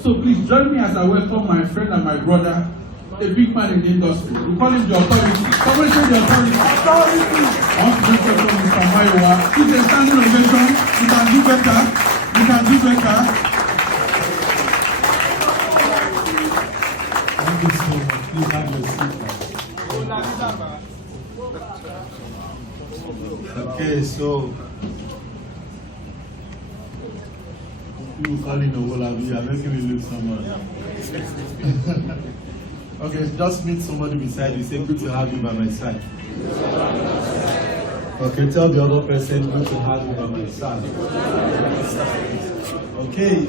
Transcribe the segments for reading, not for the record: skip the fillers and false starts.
So please join me as I welcome my friend and my brother, a big man in the industry. We call him the authority. Somebody say the authority. Authority! I want to welcome Mr. Mayowa. He's a standing ovation. You can do better. You can do better. Thank you so much. Please have your seat. Okay, so people calling Owolabi, you're making me look someone. Okay, just meet somebody beside you. Say, good to have you by my side. Okay, tell the other person, good to have you by my side. Okay,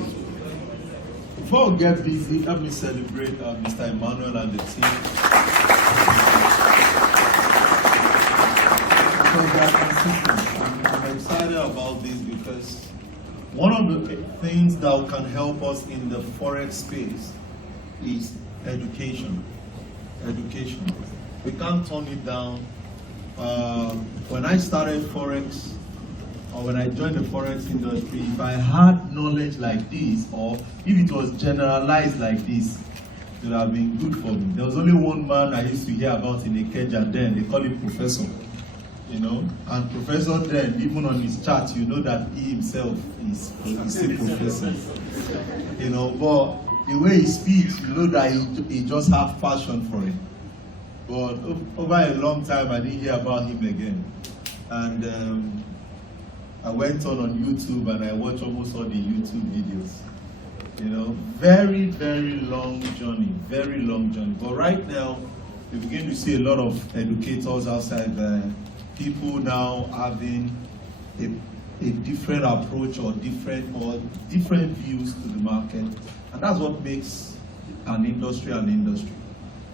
before we get busy, let me celebrate Mr. Emmanuel and the team. Because they are consistent. I'm excited about this because one of the things that can help us in the Forex space is education. Education. We can't turn it down. When I started Forex, or when I joined the Forex industry, if I had knowledge like this, or if it was generalized like this, it would have been good for me. There was only one man I used to hear about in Ikeja then, they call him Professor. You know, and Professor then, even on his chart, you know that he himself is a professor. You know, but the way he speaks, you know that he just has passion for it. But over a long time, I didn't hear about him again. And I went on YouTube and I watched almost all the YouTube videos. You know, very, very long journey, very long journey. But right now, we begin to see a lot of educators outside there. People now having a different approach or different views to the market, and that's what makes an industry an industry.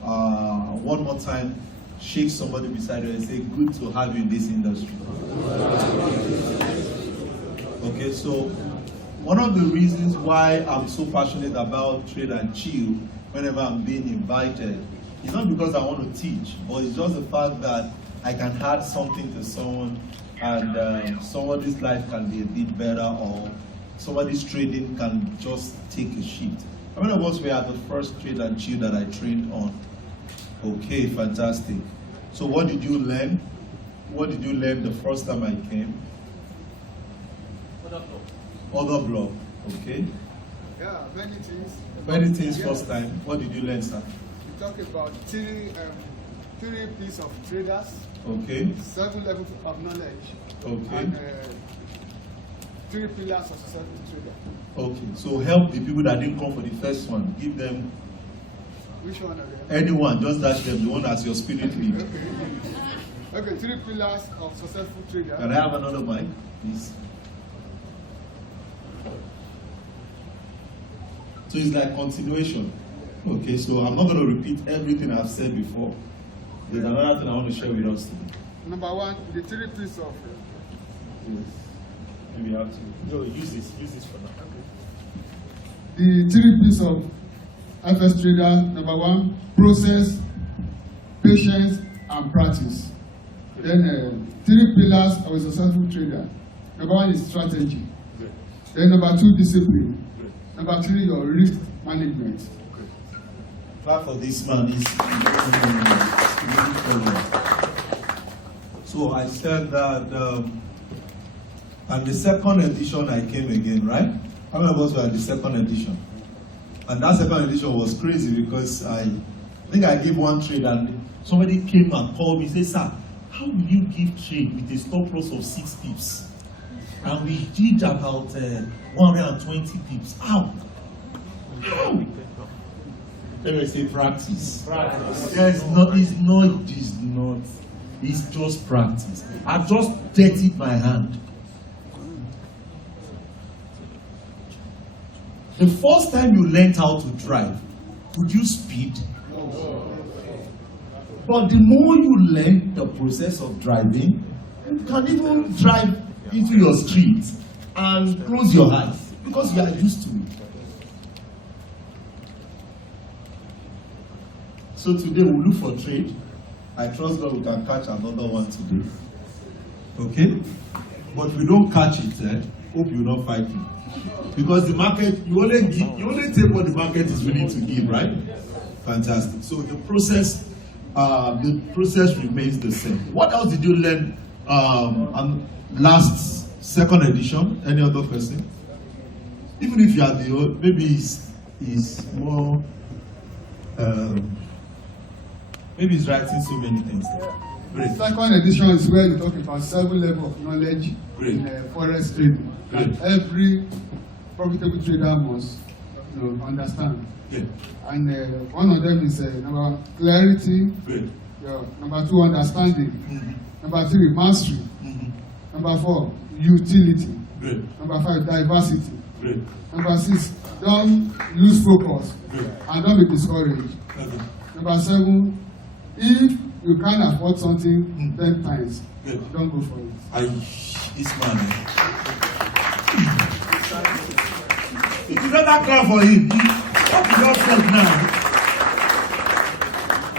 One more time, shake somebody beside you and say, good to have you in this industry. Okay, so one of the reasons why I'm so passionate about Trade and Chill whenever I'm being invited is not because I want to teach, but it's just the fact that I can add something to someone, and somebody's life can be a bit better, or somebody's trading can just take a shift. How many of us were at the first Trade and Chill that I trained on? Okay, fantastic. So what did you learn? What did you learn the first time I came? Other block. Okay. Yeah, many things. Many things first time. What did you learn, sir? We talk about three pieces of traders. Okay. 7 levels of knowledge. Okay. And 3 pillars of successful trader. Okay. So help the people that didn't come for the first one. Give them. Which one are they? Anyone. Just dash them. The one as your spirit lead. Okay. 3 pillars of successful trader. Can I have another mic, please? So it's like continuation. Okay. So I'm not going to repeat everything I've said before. There's another thing I want to share with us today. Number 1, the 3 pieces of. Yes. Maybe you have to. No, use this for now. Okay. The 3 pieces of FS trader. Number 1, process, patience, and practice. Then 3 pillars of a successful trader. Number 1 is strategy. Good. Then number 2, discipline. Good. Number 3, your risk management. Good. Clap for this man. So I said that at the second edition I came again, right? How many of us were at the second edition? And that second edition was crazy because I think I gave one trade and somebody came and called me and said, sir, how will you give trade with a stop loss of 6 pips? And we did about 120 pips. How? Let me say practice. Yes, it's just practice. I've just dirtied my hand. The first time you learned how to drive, could you speed? But the more you learn the process of driving, you can even drive into your street and close your eyes because you are used to it. So today we'll look for trade. I trust God we can catch another one today. Okay? But if we don't catch it, hope you will not fight me. Because the market, you only take what the market is willing to give, right? Fantastic. So the process remains the same. What else did you learn on second edition? Any other person? Even if you are the old, maybe it's more. Maybe he's writing so many things there. Great. Second edition is where you talk about 7 levels of knowledge in forex trading. And every profitable trader must understand. Good. And one of them is number clarity. Good. Number 2, understanding. Mm-hmm. Number 3, mastery. Mm-hmm. Number 4, utility. Good. Number 5, diversity. Good. Number 6, don't lose focus. Good. And don't be discouraged. Okay. Number 7, if you can't afford something 10 times, don't go for it. This man. If you better call for him, what is your fault now?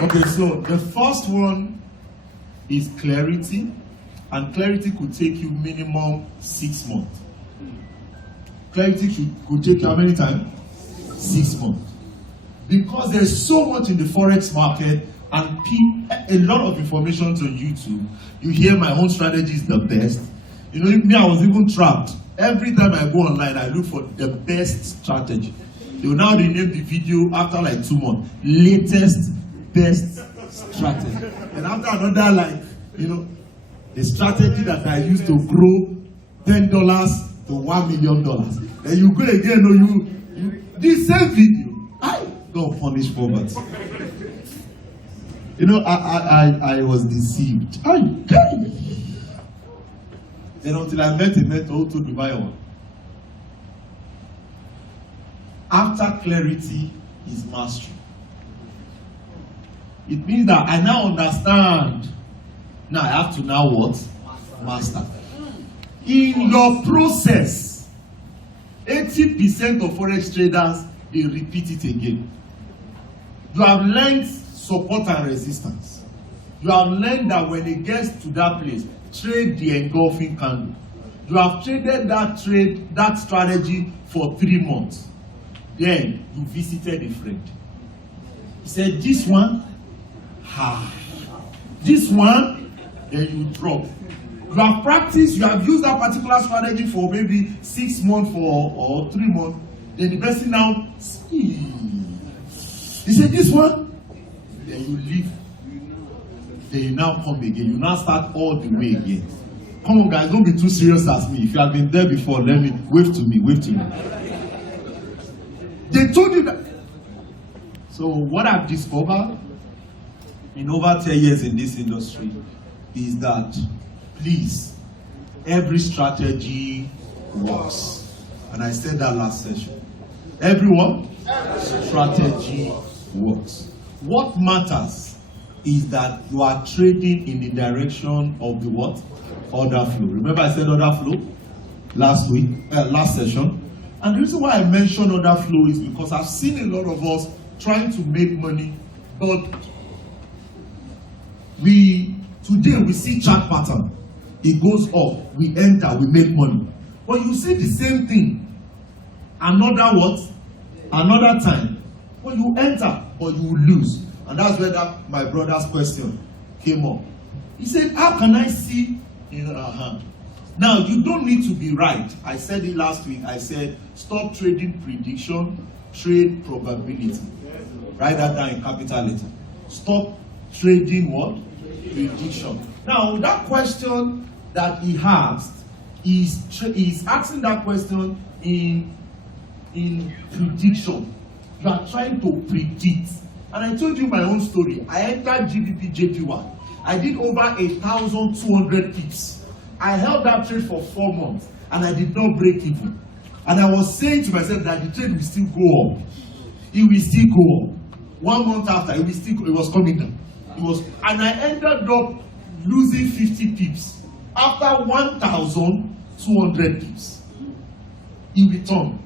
Okay, so the first one is clarity, and clarity could take you minimum 6 months. Clarity could take you how many times? 6 months. Because there's so much in the forex market and a lot of information on YouTube. You hear my own strategy is the best. You know, me, I was even trapped. Every time I go online, I look for the best strategy. They will now rename the video after like 2 months. Latest, best strategy. And after another, the strategy that I used to grow $10 to $1 million. Then you go again, the same video. I don't punish poverty. I was deceived. Then until I met a mentor who told me, Mayowa, after clarity is mastery. It means that I now understand. Now I have to now what? Master. In your process, 80% of forex traders, they repeat it again. You have learned support and resistance. You have learned that when it gets to that place, trade the engulfing candle. You have traded that strategy for 3 months. Then you visited a friend. He said, this one, this one, then you drop. You have practiced, you have used that particular strategy for maybe 6 months or 3 months. Then the person now, he said, this one, then you leave. Then you now come again. You now start all the way again. Come on, guys, don't be too serious as me. If you have been there before, let me wave to me. They told you that. So what I've discovered in over 10 years in this industry is that, please, every strategy works. And I said that last session. Everyone, strategy works. What matters is that you are trading in the direction of the what? Order flow. Remember I said order flow last session? And the reason why I mentioned order flow is because I've seen a lot of us trying to make money, but today we see chart pattern. It goes up, we enter, we make money. But you see the same thing another time. But you enter, but you lose. And that's where my brother's question came up. He said, how can I see in our hand? Now, you don't need to be right. I said it last week. I said, stop trading prediction, trade probability. Write that down in capital letter. Stop trading what? Prediction. Now, that question that he asked is asking that question in prediction. You are trying to predict. And I told you my own story. I entered GBP JP1. I did over 1,200 pips. I held that trade for 4 months and I did not break even. And I was saying to myself that the trade will still go up. It will still go up. 1 month after, it was coming down. And I ended up losing 50 pips after 1,200 pips. It returned.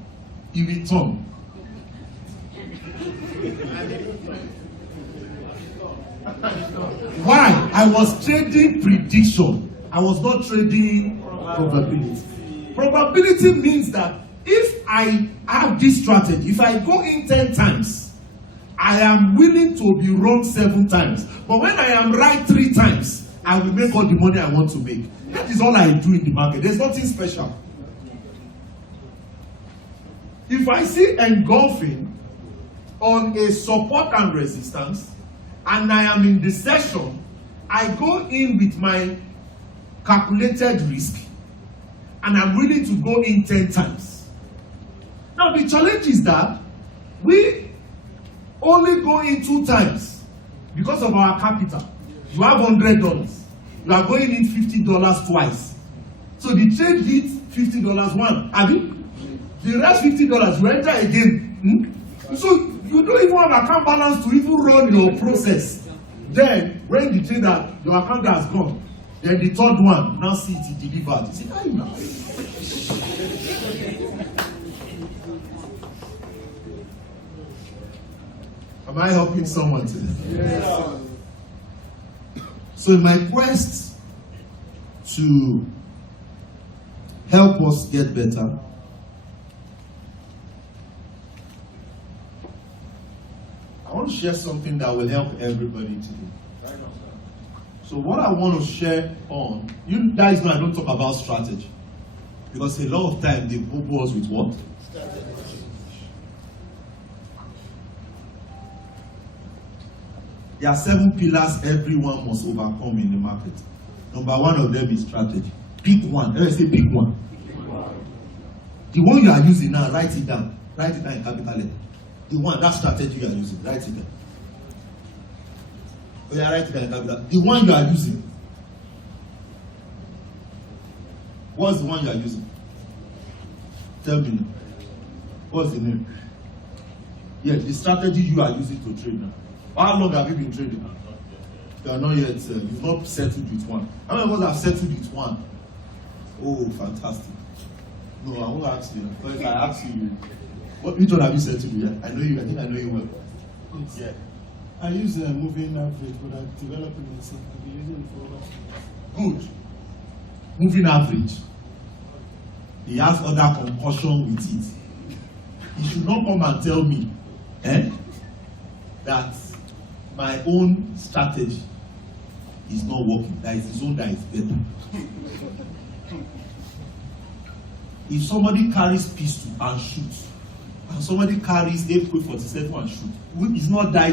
Why? I was trading prediction. I was not trading probability. Probability means that if I have this strategy, if I go in 10 times, I am willing to be wrong 7 times. But when I am right 3 times, I will make all the money I want to make. That is all I do in the market. There's nothing special. If I see engulfing on a support and resistance, and I am in the session, I go in with my calculated risk, and I'm willing to go in 10 times. Now the challenge is that we only go in 2 times because of our capital. You have $100. You are going in $50 twice. So the trade hit $50 one. I mean, the rest $50 you enter again. So you don't even have account balance to even run your process. Then when the trader, your account has gone, then the third one, now see it delivered. You say, how you know? Am I helping someone today? Yes. So in my quest to help us get better, I want to share something that will help everybody today. So what I want to share on, you guys know I don't talk about strategy, because a lot of times they bubble us with what? There are 7 pillars everyone must overcome in the market. Number 1 of them is strategy. Pick one. Let me say pick one. The one you are using now, write it down. Write it down in capital letter. The one, that strategy you are using, write it down. Oh yeah, write it down in capital. The one you are using. What's the one you are using? Tell me now. What's the name? Yes, the strategy you are using to trade now. How long have you been trading? You are not yet, you've not settled with one. How many of us have settled with one? Oh, fantastic. No, I won't ask you. But if I ask you, which one have you settled with? I know you, I think I know you well. Yes. Yeah. I use a moving average, but I developed it myself. I've been using it for Good. Moving average. He has other concussion with it. He should not come and tell me that my own strategy is not working. That is his own that is better. If somebody carries pistol and shoots, and somebody carries AK-47 and shoot, it's not die.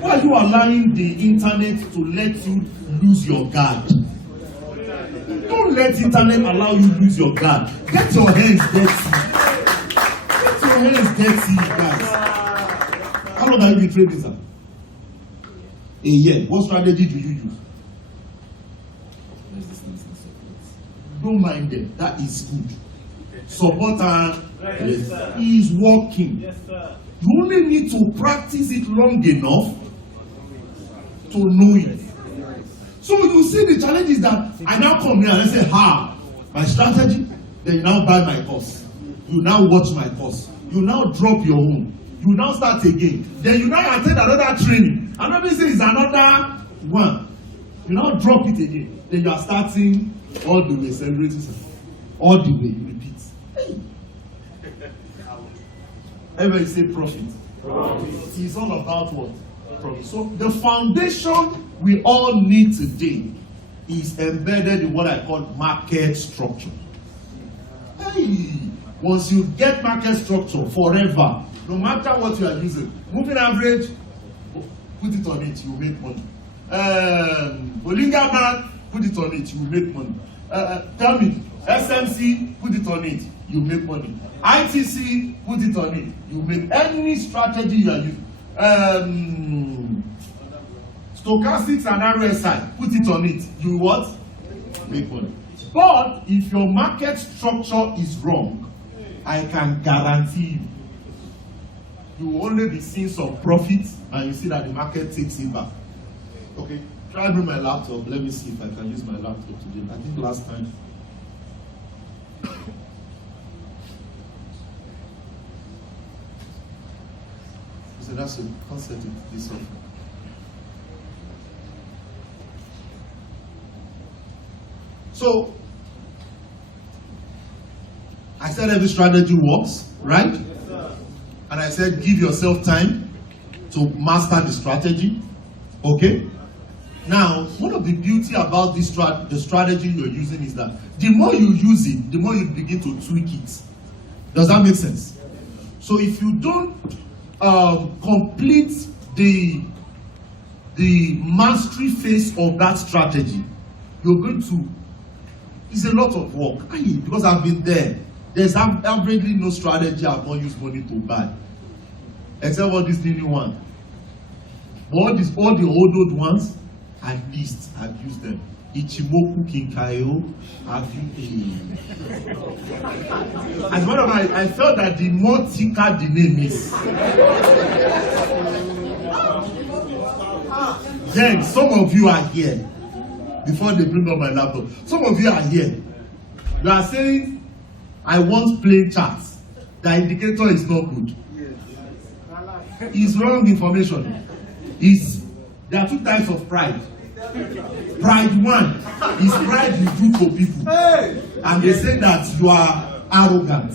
Why are you allowing the internet to let you lose your guard? Don't let internet allow you lose your guard. Get your hands dirty. Get your hands dirty, guys. How long have you been trading, sir? A year. What strategy do you use? Resistance and support. Don't mind them. That is good. Support and is working. Yes, sir. You only need to practice it long enough to know it. So you see the challenge is that I now come here and I say, my strategy, then you now buy my course. You now watch my course. You now drop your own. You now start again. Then you now attend another training. Another say is another one. You now drop it again. Then you are starting all the way, celebrating all the way. You repeat. Hey. Everybody say profit. It is all about what? Profit. So the foundation we all need today is embedded in what I call market structure. Hey. Once you get market structure forever, no matter what you are using, moving average, put it on it, you will make money. Bolinga man, put it on it, you will make money. Tell me, SMC, put it on it, you make money. ITC, put it on it, you make any strategy you are using. Stochastics and RSI, put it on it, you what? Make money. But if your market structure is wrong, I can guarantee you will only be seeing some profit and you see that the market takes it back. Okay, try to bring my laptop. Let me see if I can use my laptop today. I think last time. So that's a concept of this one. So, I said every strategy works, right? And I said give yourself time to master the strategy. Okay? Now, one of the beauty about this the strategy you're using is that the more you use it, the more you begin to tweak it. Does that make sense? So if you don't complete the mastery phase of that strategy, you're going to, it's a lot of work. Because I've been there. There's averagely no strategy I've not used money to buy. Except for this new one. But all the old ones, at least I've used them. Ichimoku Kinkayo, I've used. As one of I felt that the more thicker the name is, then some of you are here. Before they bring up my laptop, some of you are here. You are saying, I want plain charts. The indicator is not good. It's wrong information. There are two types of pride. Pride one is pride you do to people. And they say that you are arrogant.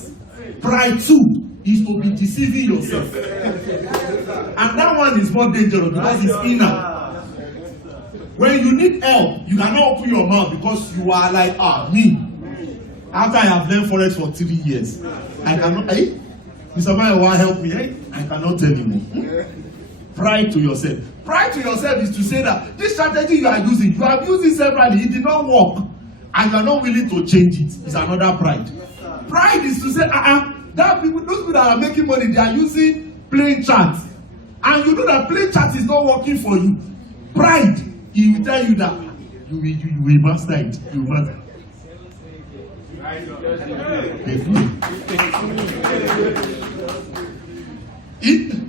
Pride two is to be deceiving yourself. And that one is more dangerous because it's inner. When you need help, you cannot open your mouth because you are like, me. After I have learned Forex for 3 years, I cannot, Mr. Mayowa, help me, I cannot tell you. Pride to yourself. Pride to yourself is to say that this strategy you are using, you have used it severally, it did not work, and you are not willing to change it. It's another pride. Pride is to say, those people that are making money, they are using plain charts, and you know that plain chart is not working for you. Pride, he will tell you that you will master it. You will master it.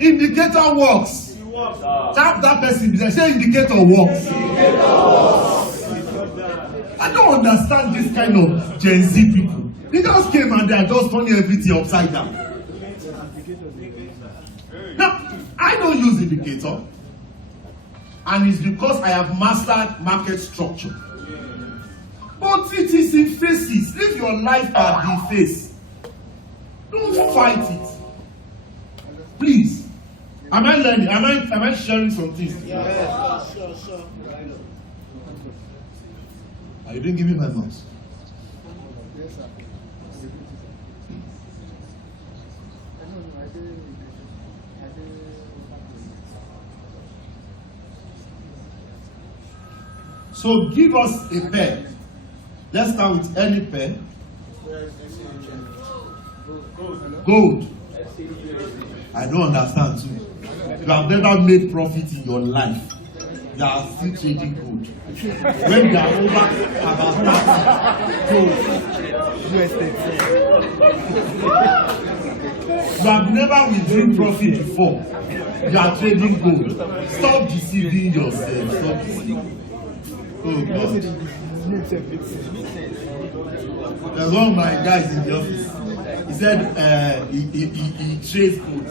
Indicator works. Tap that person. Say indicator works. I don't understand this kind of Gen Z people. They just came and they are just turning everything upside down. Now, I don't use indicator, and it's because I have mastered market structure. But it is in phases. Live your life at the face. Don't fight it. Please. Am I learning? Am I sharing some things? Yeah. Sure. You didn't give me my mouse. Yes, sir. So give us a pair. Let's start with any pair. Gold. I don't understand too. You have never made profit in your life. You are still trading gold. When you are over about gold. You have never withdrawn profit before. You are trading gold. Stop deceiving yourself. Stop deceiving. Oh God. There's one of my guys in the office. He said he trades gold.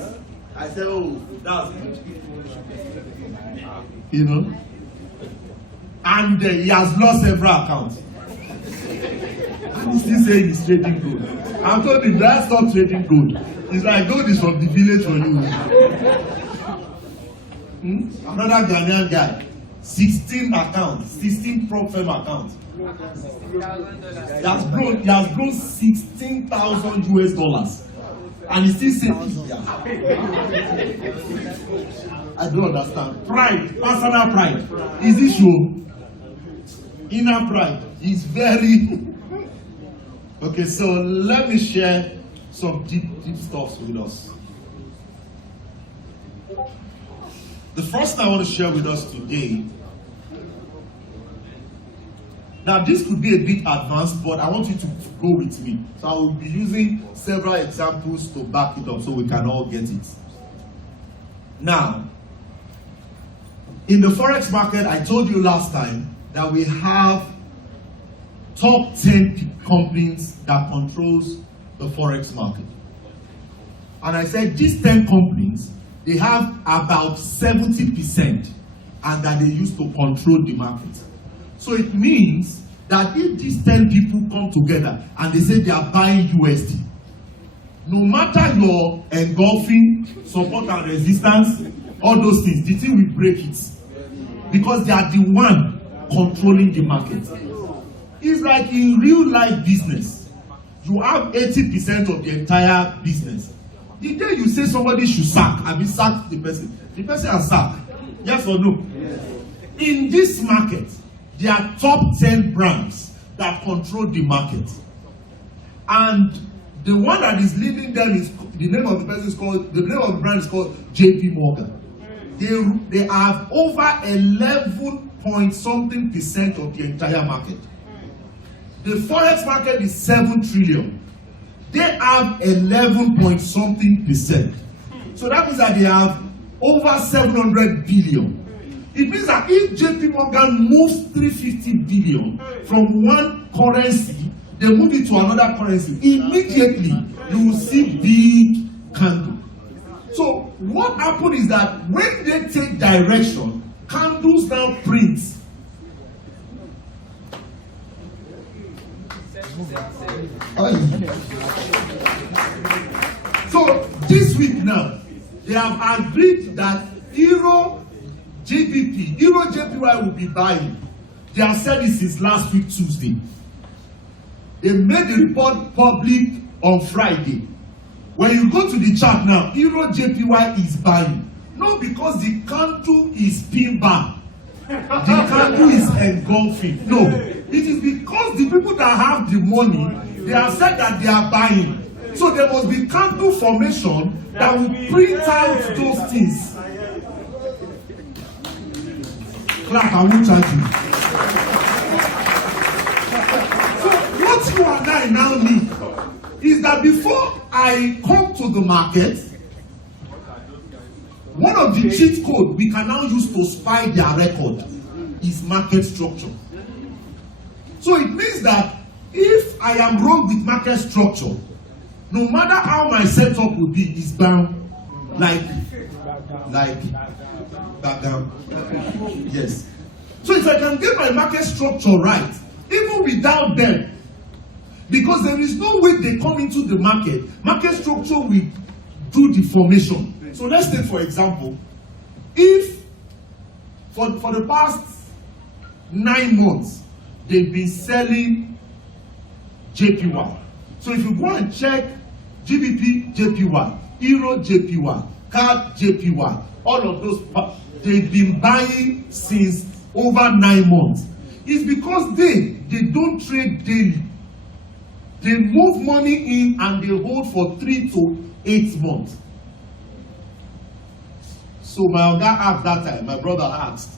I said, oh, that's good. You know? And he has lost several accounts. And he's still saying he's trading gold. I told him, let's stop trading gold. He's like, gold is from the village for you. Another Ghanaian guy, 16 accounts, 16 prop firm accounts. He has grown $16,000 US. And he still saying, I don't understand. Pride, personal pride. Is this show? Inner pride is very okay. So let me share some deep stuff with us. The first thing I want to share with us today. Now this could be a bit advanced, but I want you to go with me. So I will be using several examples to back it up so we can all get it. Now, in the Forex market, I told you last time that we have top 10 companies that controls the Forex market. And I said these 10 companies, they have about 70% and that they use to control the market. So it means that if these 10 people come together and they say they are buying USD, no matter your engulfing, support and resistance, all those things, the thing will break it. Because they are the one controlling the market. It's like in real life business, you have 80% of the entire business. The day you say somebody should sack the person has sacked. Yes or no? Yes. In this market, there are top 10 brands that control the market. And the one that is leading them is, the name of the brand is called JP Morgan. They have over 11 point something% of the entire market. The Forex market is 7 trillion. They have 11 point something%. So that means that they have over 700 billion. It means that if JP Morgan moves 350 billion from one currency, they move it to another currency, immediately you will see big candle. So what happened is that when they take direction, candles now print. So this week now, they have agreed that Euro JPY will be buying. They have said this since last week Tuesday. They made the report public on Friday. When you go to the chart now, Euro JPY is buying. Not because the candle is pin bar. The candle is engulfing. No. It is because the people that have the money, they have said that they are buying. So there must be candle formation that will print out those things. Clap, I won't charge you. So what you and I now need is that before I come to the market, one of the cheat codes we can now use to spy their record is market structure. So it means that if I am wrong with market structure, no matter how my setup will be, is bound like back down. Yes. So if I can get my market structure right, even without them, because there is no way they come into the market structure will do the formation. So let's take for example, if for the past 9 months they've been selling JPY. So if you go and check GBP JPY, Euro JPY, CAD JPY, all of those they've been buying since over 9 months. It's because they don't trade daily. They move money in and they hold for 3 to 8 months. So my Oga asked that time, my brother asked,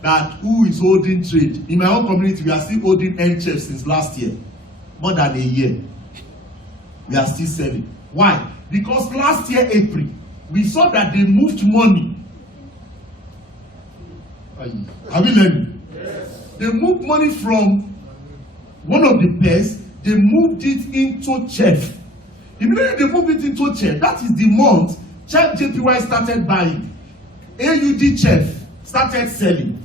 that who is holding trade? In my own community, we are still holding NCHF since last year. More than a year. We are still selling. Why? Because last year, April, we saw that they moved money. Are we learning? Yes. They moved money from one of the pairs, they moved it into CHF. Immediately they moved it into CHF. That is the month CHF JPY started buying. AUD CHF started selling.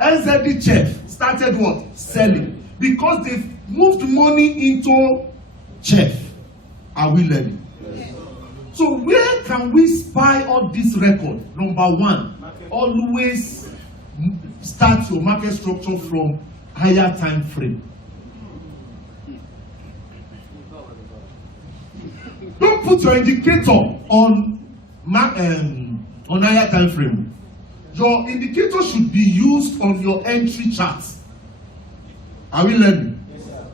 NZD CHF started what? Selling. Because they moved money into CHF. Are we learning? Yes. So where can we spy all this record? Number one, always start your market structure from higher time frame. Don't put your indicator on higher time frame. Your indicator should be used on your entry chart. Are we learning? Yes, sir.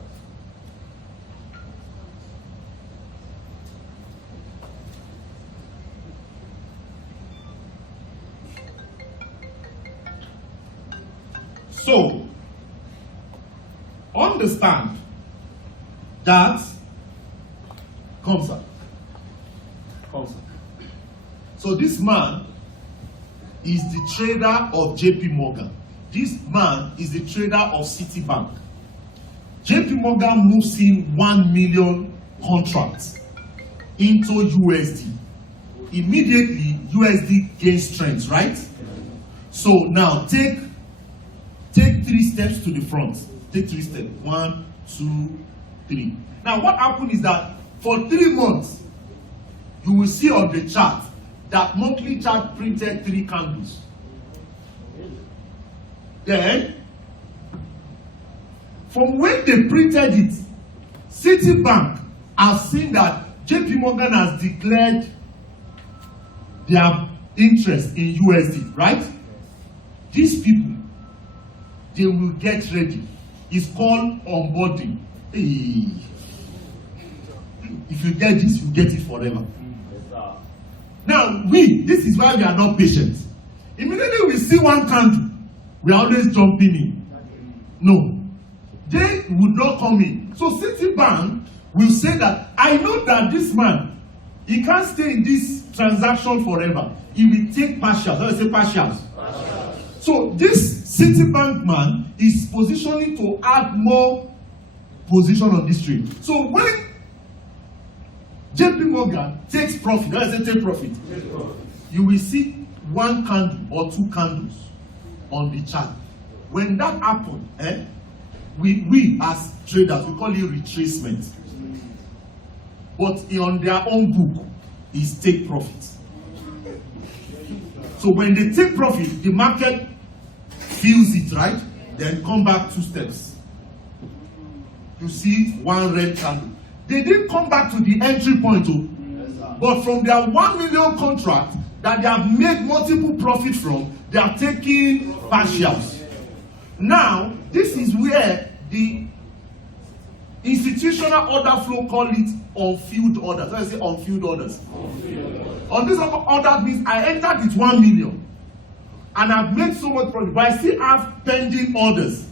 So, understand that comes up. So this man is the trader of JP Morgan. This man is the trader of Citibank. JP Morgan moves in 1 million contracts into USD. Immediately, USD gains strength, right? So now take 3 steps to the front. Take 3 steps. 1, 2, 3. Now what happened is that for 3 months, you will see on the chart that monthly chart printed 3 candles. Then, from when they printed it, Citibank has seen that JP Morgan has declared their interest in USD, right? These people, they will get ready. It's called onboarding. Hey. If you get this, you get it forever. Now, this is why we are not patient. Immediately we see one candle, we are always jumping in. No, they would not come in. So Citibank will say that, I know that this man, he can't stay in this transaction forever. He will take partials. Let me say partials. So this Citibank man is positioning to add more position on this trade. So when JP Morgan takes profit, let us say take profit, you will see 1 candle or 2 candles on the chart. When that happens, we as traders, we call it retracement. But on their own book is take profit. So when they take profit, the market feels it, right? Then come back 2 steps. You see 1 red candle. They didn't come back to the entry point, but from their 1 million contract that they have made multiple profit from, they are taking partials. Now, this is where the institutional order flow call it on-field orders. Let's say on-field orders. On this order means I entered with 1 million and I've made so much profit, but I still have pending orders.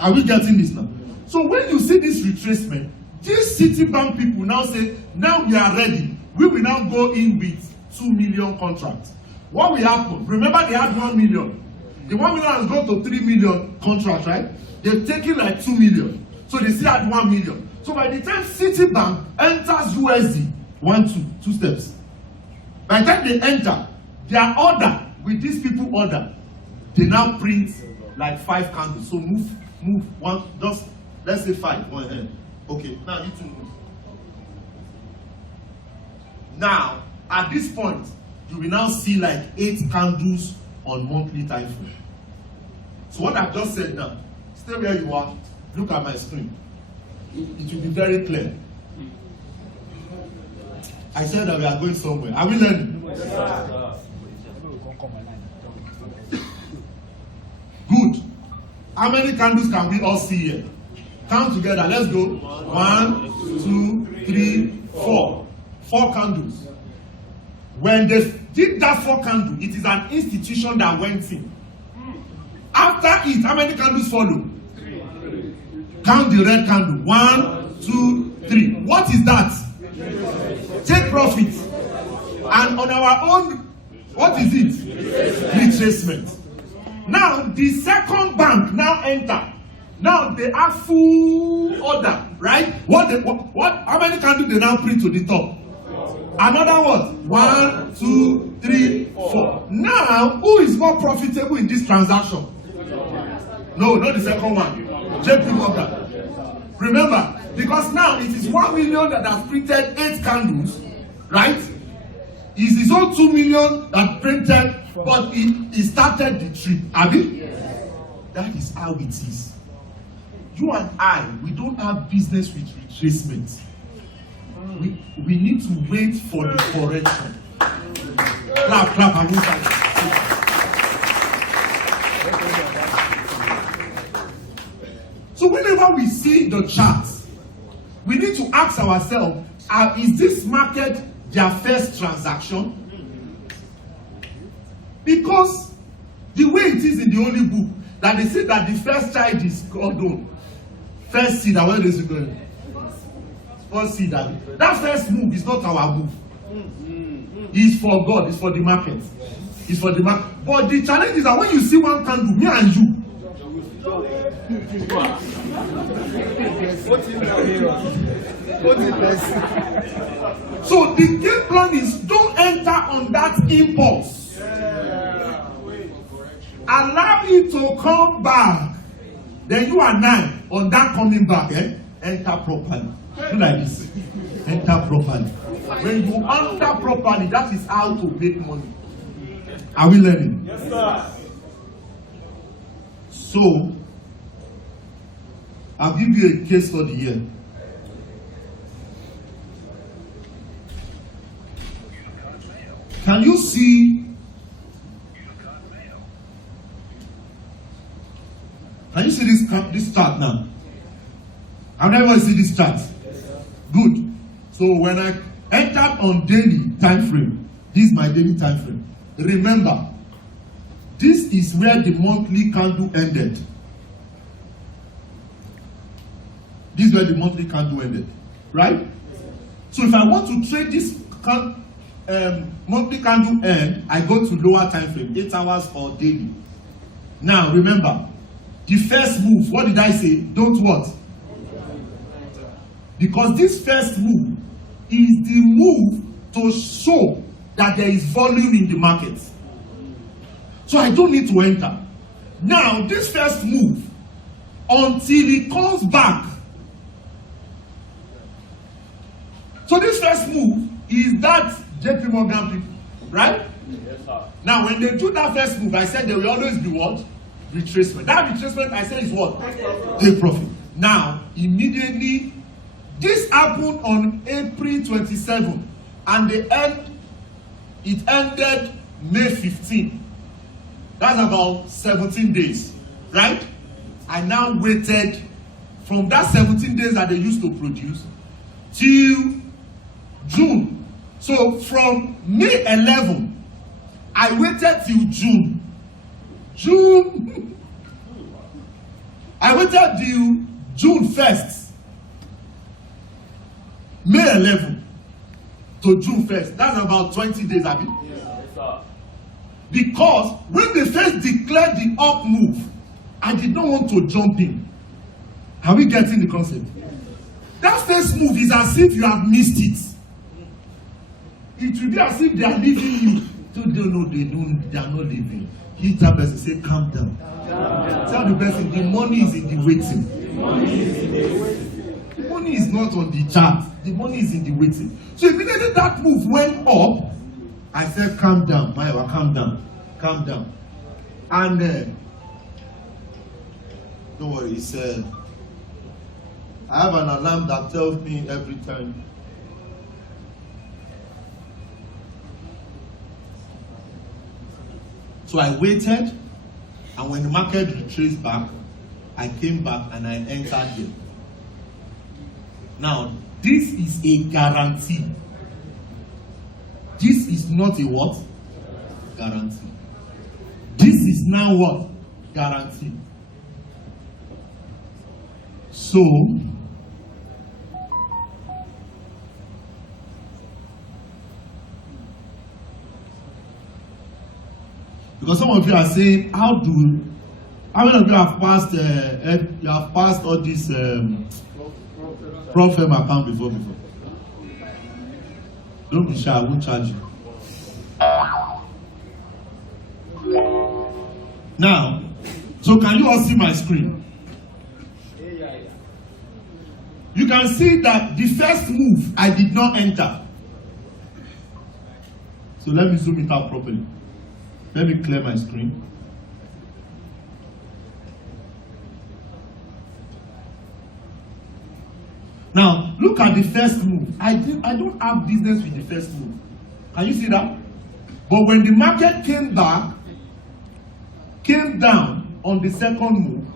Are we getting this now? So when you see this retracement, these Citibank people now say, now we are ready. We will now go in with 2 million contracts. What will happen? Remember they had 1 million. The 1 million has gone to 3 million contracts, right? They've taken like 2 million. So they still had 1 million. So by the time Citibank enters USD, 2 steps. By the time they enter, their order with these people order, they now print like 5 candles. So move 1, just let's say 5. Go ahead. Okay, now you 2 move. Now, at this point, you will now see like 8 candles on monthly time frame. So what I've just said now, stay where you are, look at my screen. It will be very clear. I said that we are going somewhere. Are we learning? Good. How many candles can we all see here? Count together. Let's go. 1, 2, 3, 4. 4 candles. When they did that 4 candles, it is an institution that went in. After it, how many candles follow? 3. Count the red candle. 1, 2, 3. What is that? Take profit. And on our own, what is it? Retracement. Now, the second bank now enter. Now they have full order, right? How many candles they now print to the top? Another what? 1, 2, 3, 4. Now, who is more profitable in this transaction? No, not the second one. JP Morgan. Remember, because now it is 1 million that has printed 8 candles, right? It's his own 2 million that printed, but he started the trip. Abi? That is how it is. You and I, we don't have business with retracement. We need to wait for the correction. Clap, and move on. So whenever we see the charts, we need to ask ourselves, is this market their first transaction? Because the way it is in the Holy Book, that they say that the first child is God's own. First seed, where is it going? First seed, that first move is not our move. It's for God, it's for the market. It's for the market. But the challenge is that when you see one candle, me and you, so the game plan is don't enter on that impulse. Allow it to come back. then you and I on that coming back, enter properly. Do like this. Enter properly. When you enter properly, that is how to make money. Are we learning? Yes, sir. So, I'll give you a case study here. Can you see? Can you see this chart now? Have everyone see this chart? Good. So when I entered on daily time frame, this is my daily time frame. Remember, this is where the monthly candle ended. This is where the monthly candle ended, right? So if I want to trade this monthly candle end, I go to lower time frame, 8 hours or daily. Now remember, the first move, what did I say? Don't what? Because this first move is the move to show that there is volume in the market. So I don't need to enter. Now, this first move, until it comes back. So this first move is that JP Morgan people, right? Yes, sir. Now, when they do that first move, I said there will always be what? Retracement. That retracement, I said, is what? Take profit. Now, immediately, this happened on April 27, and it ended May 15. That's about 17 days, right? I now waited from that 17 days that they used to produce till June. So from May 11, I waited till June. I waited till June 1st. May 11 to June 1st. That's about 20 days, Abi. Yes, sir. Because when they first declared the up move, I did not want to jump in. Are we getting the concept? That first move is as if you have missed it. It will be as if they are leaving you. So they are not leaving. Hit that person, say, calm down. Tell the person, the money is in the waiting. The money is not on the chart. The money is in the waiting. So immediately that move went up, I said, calm down, Mayowa, calm down, calm down. And don't worry, he said, I have an alarm that tells me every time. So I waited, and when the market retraced back, I came back and I entered here. Now, this is a guarantee. This is not a what? Guarantee. This is now what? Guarantee. So, because some of you are saying, how many of you have passed all these Pro-Firm account before? Don't be shy, I won't charge you. Now, so can you all see my screen? You can see that the first move, I did not enter. So let me zoom it out properly. Let me clear my screen. Now, look at the first move. I don't have business with the first move. Can you see that? But when the market came down on the second move,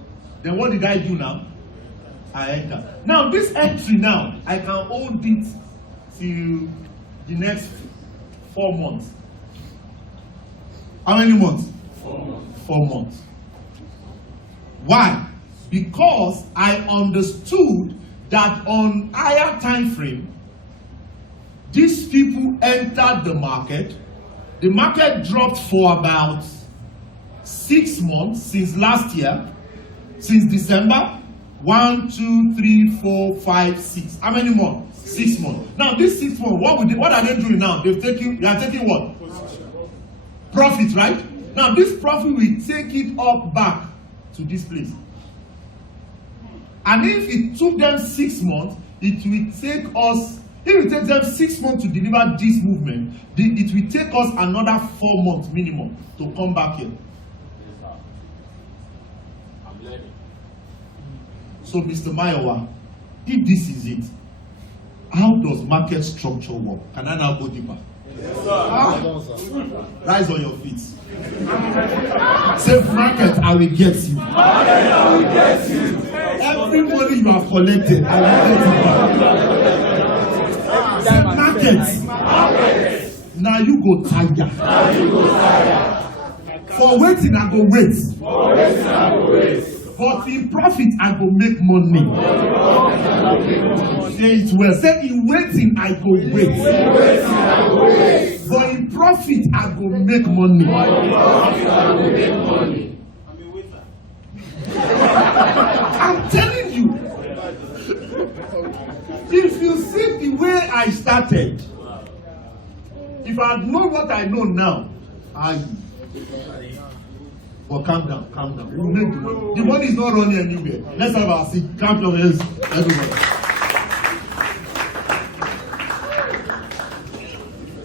then what did I do now? I entered. Now, this entry now, I can hold it till the next 4 months. How many months? 4 months. 4 months. Why? Because I understood that on higher time frame, these people entered the market. The market dropped for about 6 months since last year, since December. 1, 2, 3, 4, 5, 6. How many more? 6 months. Now, this 6 months, what are they doing now? They are taking what? Profit, right? Now, this profit will take it up back to this place. And if it took them 6 months, it will take us, if it takes them 6 months to deliver this movement, it will take us another 4 months minimum to come back here. Yes, sir. I'm learning. So, Mr. Mayowa, if this is it, how does market structure work? Can I now go deeper? Yes, sir. Rise on your feet. Say, market, I will get you. Market, I will get you. Every money you have collected, I will get you. Say, market. Now you go tire. For waiting, I go wait. But in profit, I go make money. Say it well. Say in waiting, I go wait. But in profit, I go make money. I'm telling you. If you see the way I started, if I had known what I know now, but calm down. We'll make the money. The money is not running anywhere. Let's have our seat. Clap your hands, everybody.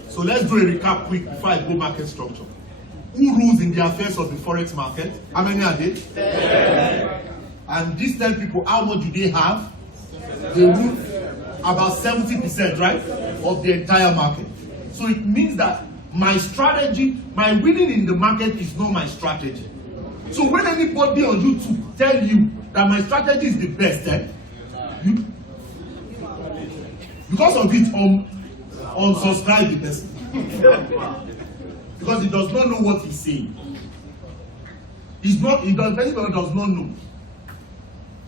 So let's do a recap quick before I go market structure. Who rules in the affairs of the forex market? How many are they? 10. And these 10 people, how much do they have? They rule about 70%, right, of the entire market. So it means that my strategy, my winning in the market is not my strategy. So when anybody on YouTube tell you that my strategy is the best, you, because of it, unsubscribe the person. Because he does not know what he's saying. The person does not know.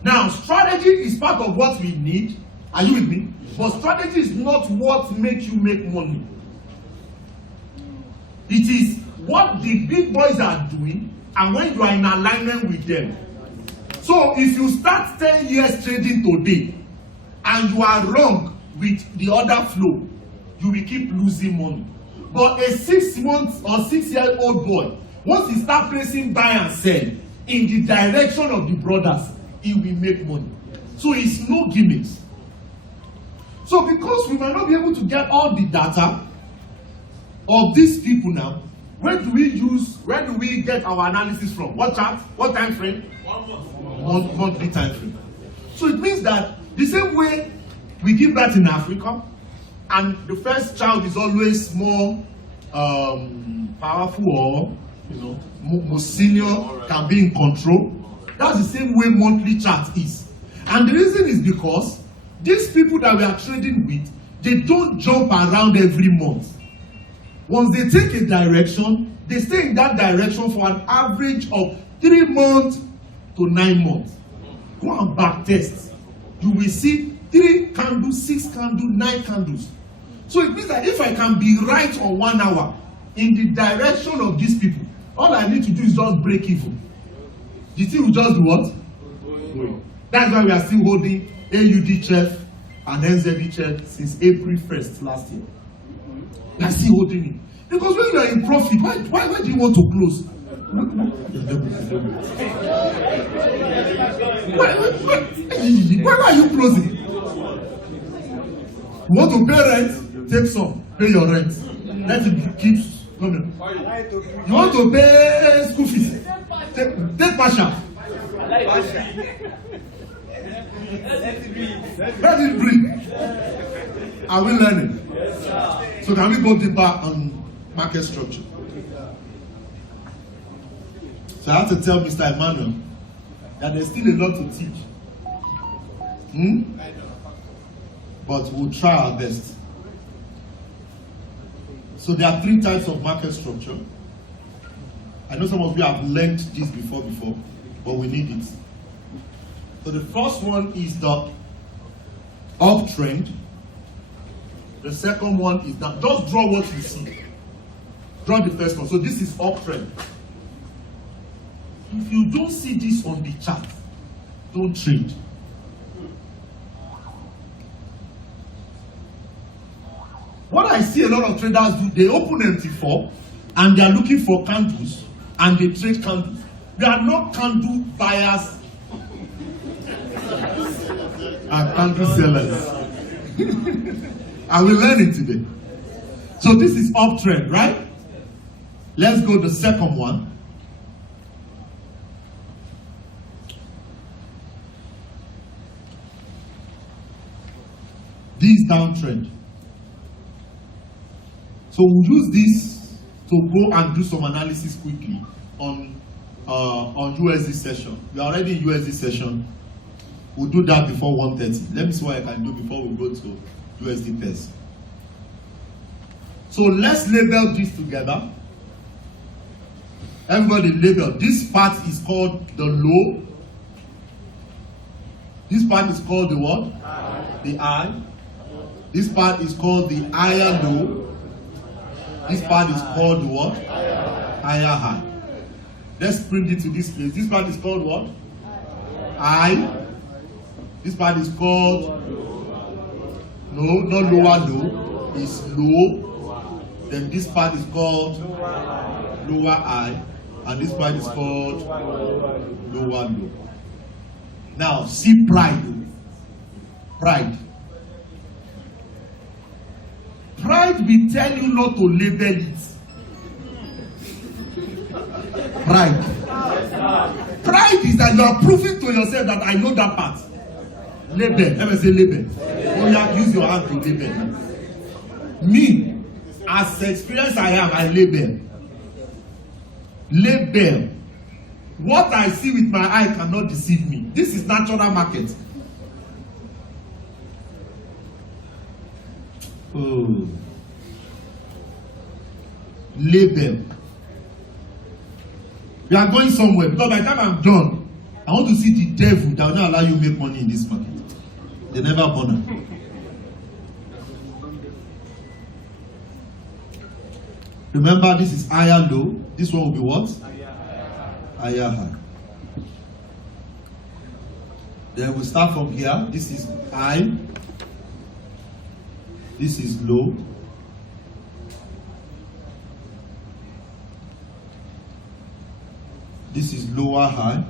Now, strategy is part of what we need. Are you with me? But strategy is not what makes you make money. It is what the big boys are doing and when you are in alignment with them. So if you start 10 years trading today and you are wrong with the other flow, you will keep losing money. But a 6 month or 6-year-old boy, once he start placing buy and sell in the direction of the brothers, he will make money. So it's no gimmicks. So because we might not be able to get all the data of these people now, where do we get our analysis from? What chart? What time frame? 1 month. Monthly time frame. So it means that the same way we give birth in Africa, and the first child is always more powerful or more senior, can be in control. That's the same way monthly chart is. And the reason is because these people that we are trading with, they don't jump around every month. Once they take a direction, they stay in that direction for an average of 3 months to 9 months. Go and back test. You will see 3 candles, 6 candles, 9 candles. So it means that if I can be right on 1 hour in the direction of these people, all I need to do is just break even. The thing will just do what? Going. That's why we are still holding AUD chef and NZD chef since April 1st last year. We are still holding it. Because when you are in profit, why do you want to close? Why are you closing? You want to pay rent? Take some. Pay your rent. Let it keep coming. You want to pay school fees? Take partial. Let it breathe. Are we learning? So can we go deeper on market structure? So I have to tell Mr. Emmanuel that there's still a lot to teach. But we'll try our best. So there are 3 types of market structure. I know some of you have learned this before, but we need it. So the first one is the uptrend. The second one is that just draw what you see. Draw the first one. So this is uptrend. If you don't see this on the chart, don't trade. What I see a lot of traders do, they open MT4 and they are looking for candles and they trade candles. They are not candle buyers. and country sellers. I will learn it today. So this is uptrend, right? Let's go to the second one. This downtrend. So we'll use this to go and do some analysis quickly on USD session. We are already in USD session. We'll do that before 1:30. Let me see what I can do before we go to USD pairs. So let's label this together. Everybody label. This part is called the low. This part is called the what? The high. This part is called the higher low. This part is called the what? Higher high. Let's print it to this place. This part is called what? High. This part is called no, not lower low. It's low. Then this part is called lower high. And this part is called lower low. Now see pride. Pride. Pride will tell you not to label it. Pride. Pride is that you are proving to yourself that I know that part. Label. Let me say label. Oh yeah, use your hand to label. Me, as experienced I am, I label. Label. What I see with my eye cannot deceive me. This is natural market. Oh. Label. We are going somewhere because by the time I'm done, I want to see the devil that will not allow you to make money in this market. They never bother. Remember, this is higher low. This one will be what? Higher high. Then we start from here. This is high. This is low. This is lower high.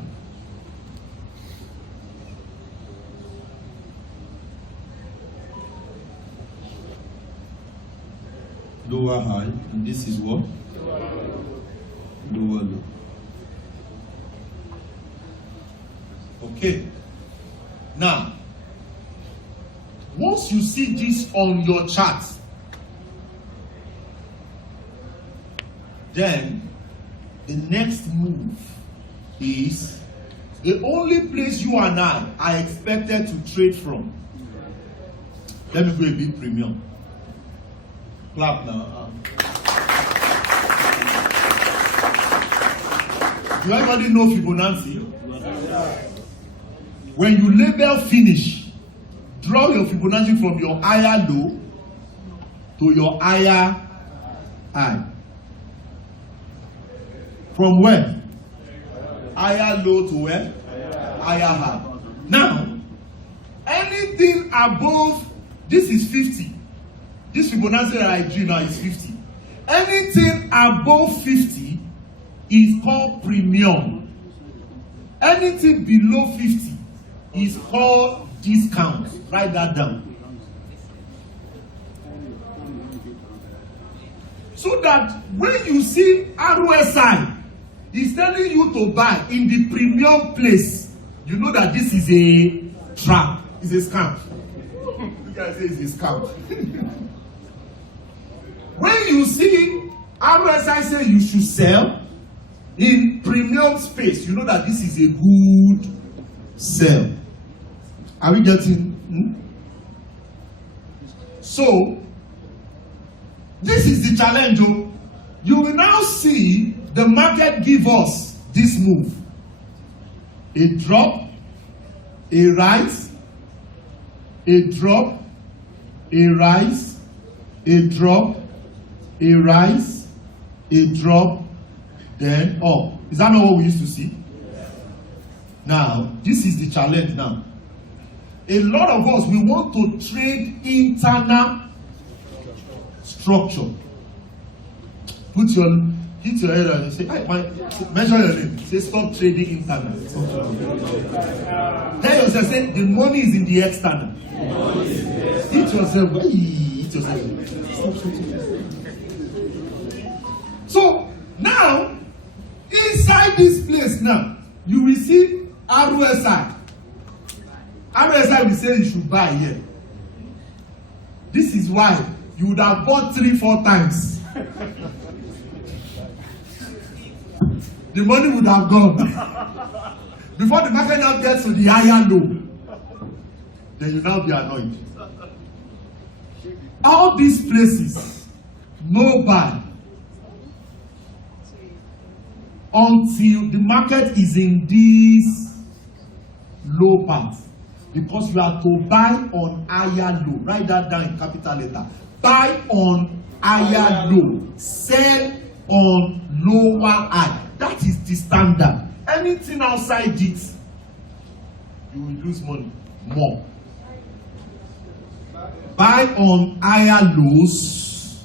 Lower high. And this is what? Lower low. Okay. Now, once you see this on your chart, then the next move is the only place you and I are expected to trade from. Let me go a bit premium. Clap now. Do everybody know Fibonacci? When you label finish, draw your Fibonacci from your higher low to your higher high. From where? Higher low to where? Higher high. Now, anything above, this is 50. This Fibonacci that I drew now is 50. Anything above 50 is called premium. Anything below 50 is called discount. Write that down. So that when you see RSI is telling you to buy in the premium place, you know that this is a trap. It's a scam. You guys say it's a scam. When you see RSI say you should sell in premium space, you know that this is a good sell. Are we getting? So, this is the challenge. You will now see the market give us this move. A drop, a rise, a drop, a rise, a drop, a rise, a drop, then up. Is that not what we used to see? Now, this is the challenge now. A lot of us, we want to trade internal structure. Put your hit your head and you say, mention your name. Say, stop trading internal. Tell yourself, say, the money is in the external. Hit yourself. Hit yourself. Stop. So, now, inside this place now, you will see RSI. RSI will say you should buy here. This is why you would have bought 3-4 times. The money would have gone. Before the market now gets to the higher low, then you now be annoyed. All these places, no buy until the market is in this low part. Because you are to buy on higher low. Write that down in capital letter. Buy on higher low. Sell on lower high. That is the standard. Anything outside it, you will lose money more. Buy on higher lows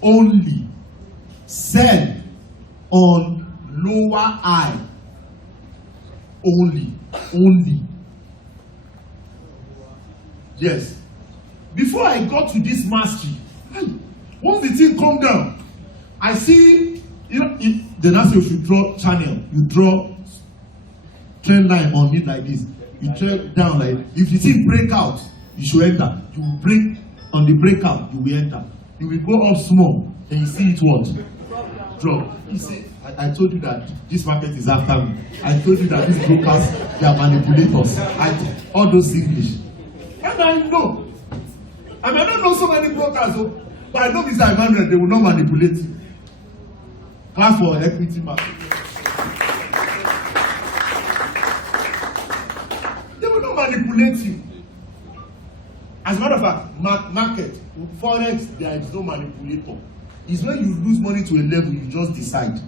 only. Sell on lower high only. Yes. Before I got to this mastery, once the thing come down, I see, the NASA should draw channel. You draw trend line on it like this. You trend down like, if the thing break out, you should enter. You will break on the breakout, you will enter. You will go up small, and you see it what? Drop. You see, I told you that this market is after me. I told you that these brokers, they are manipulators. All those English. And I know. I might not know so many brokers, but I know Mr. Emmanuel, they will not manipulate you. Class for equity market. They will not manipulate you. As a matter of fact, market, Forex, there is no manipulator. It's when you lose money to a level, you just decide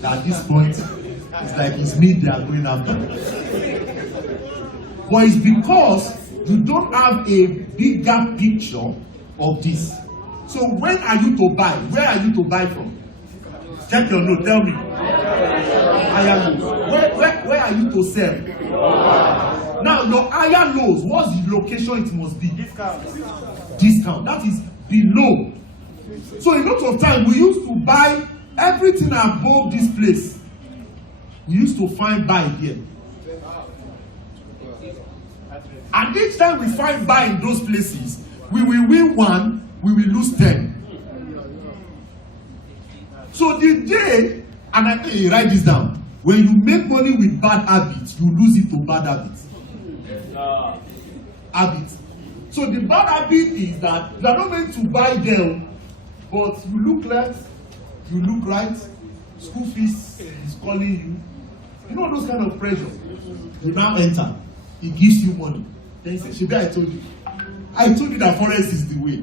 that at this point, it's like it's me they are going after. But it's because you don't have a bigger picture of this. So when are you to buy? Where are you to buy from? Check your note, tell me. Higher lows. Where are you to sell? Now your higher lows, what's the location it must be? Discount. That is below. So a lot of time we used to buy everything above this place. We used to find buy here. And each time we find buy in those places, we will win 1, we will lose 10. So the day, and I write this down, when you make money with bad habits, you lose it to bad habits. Habits. So the bad habit is that you are not meant to buy them, but you look left, you look right, school fees is calling you. You know those kind of pressure. You now enter, it gives you money. Then you say, Shibi, I told you that Forex is the way.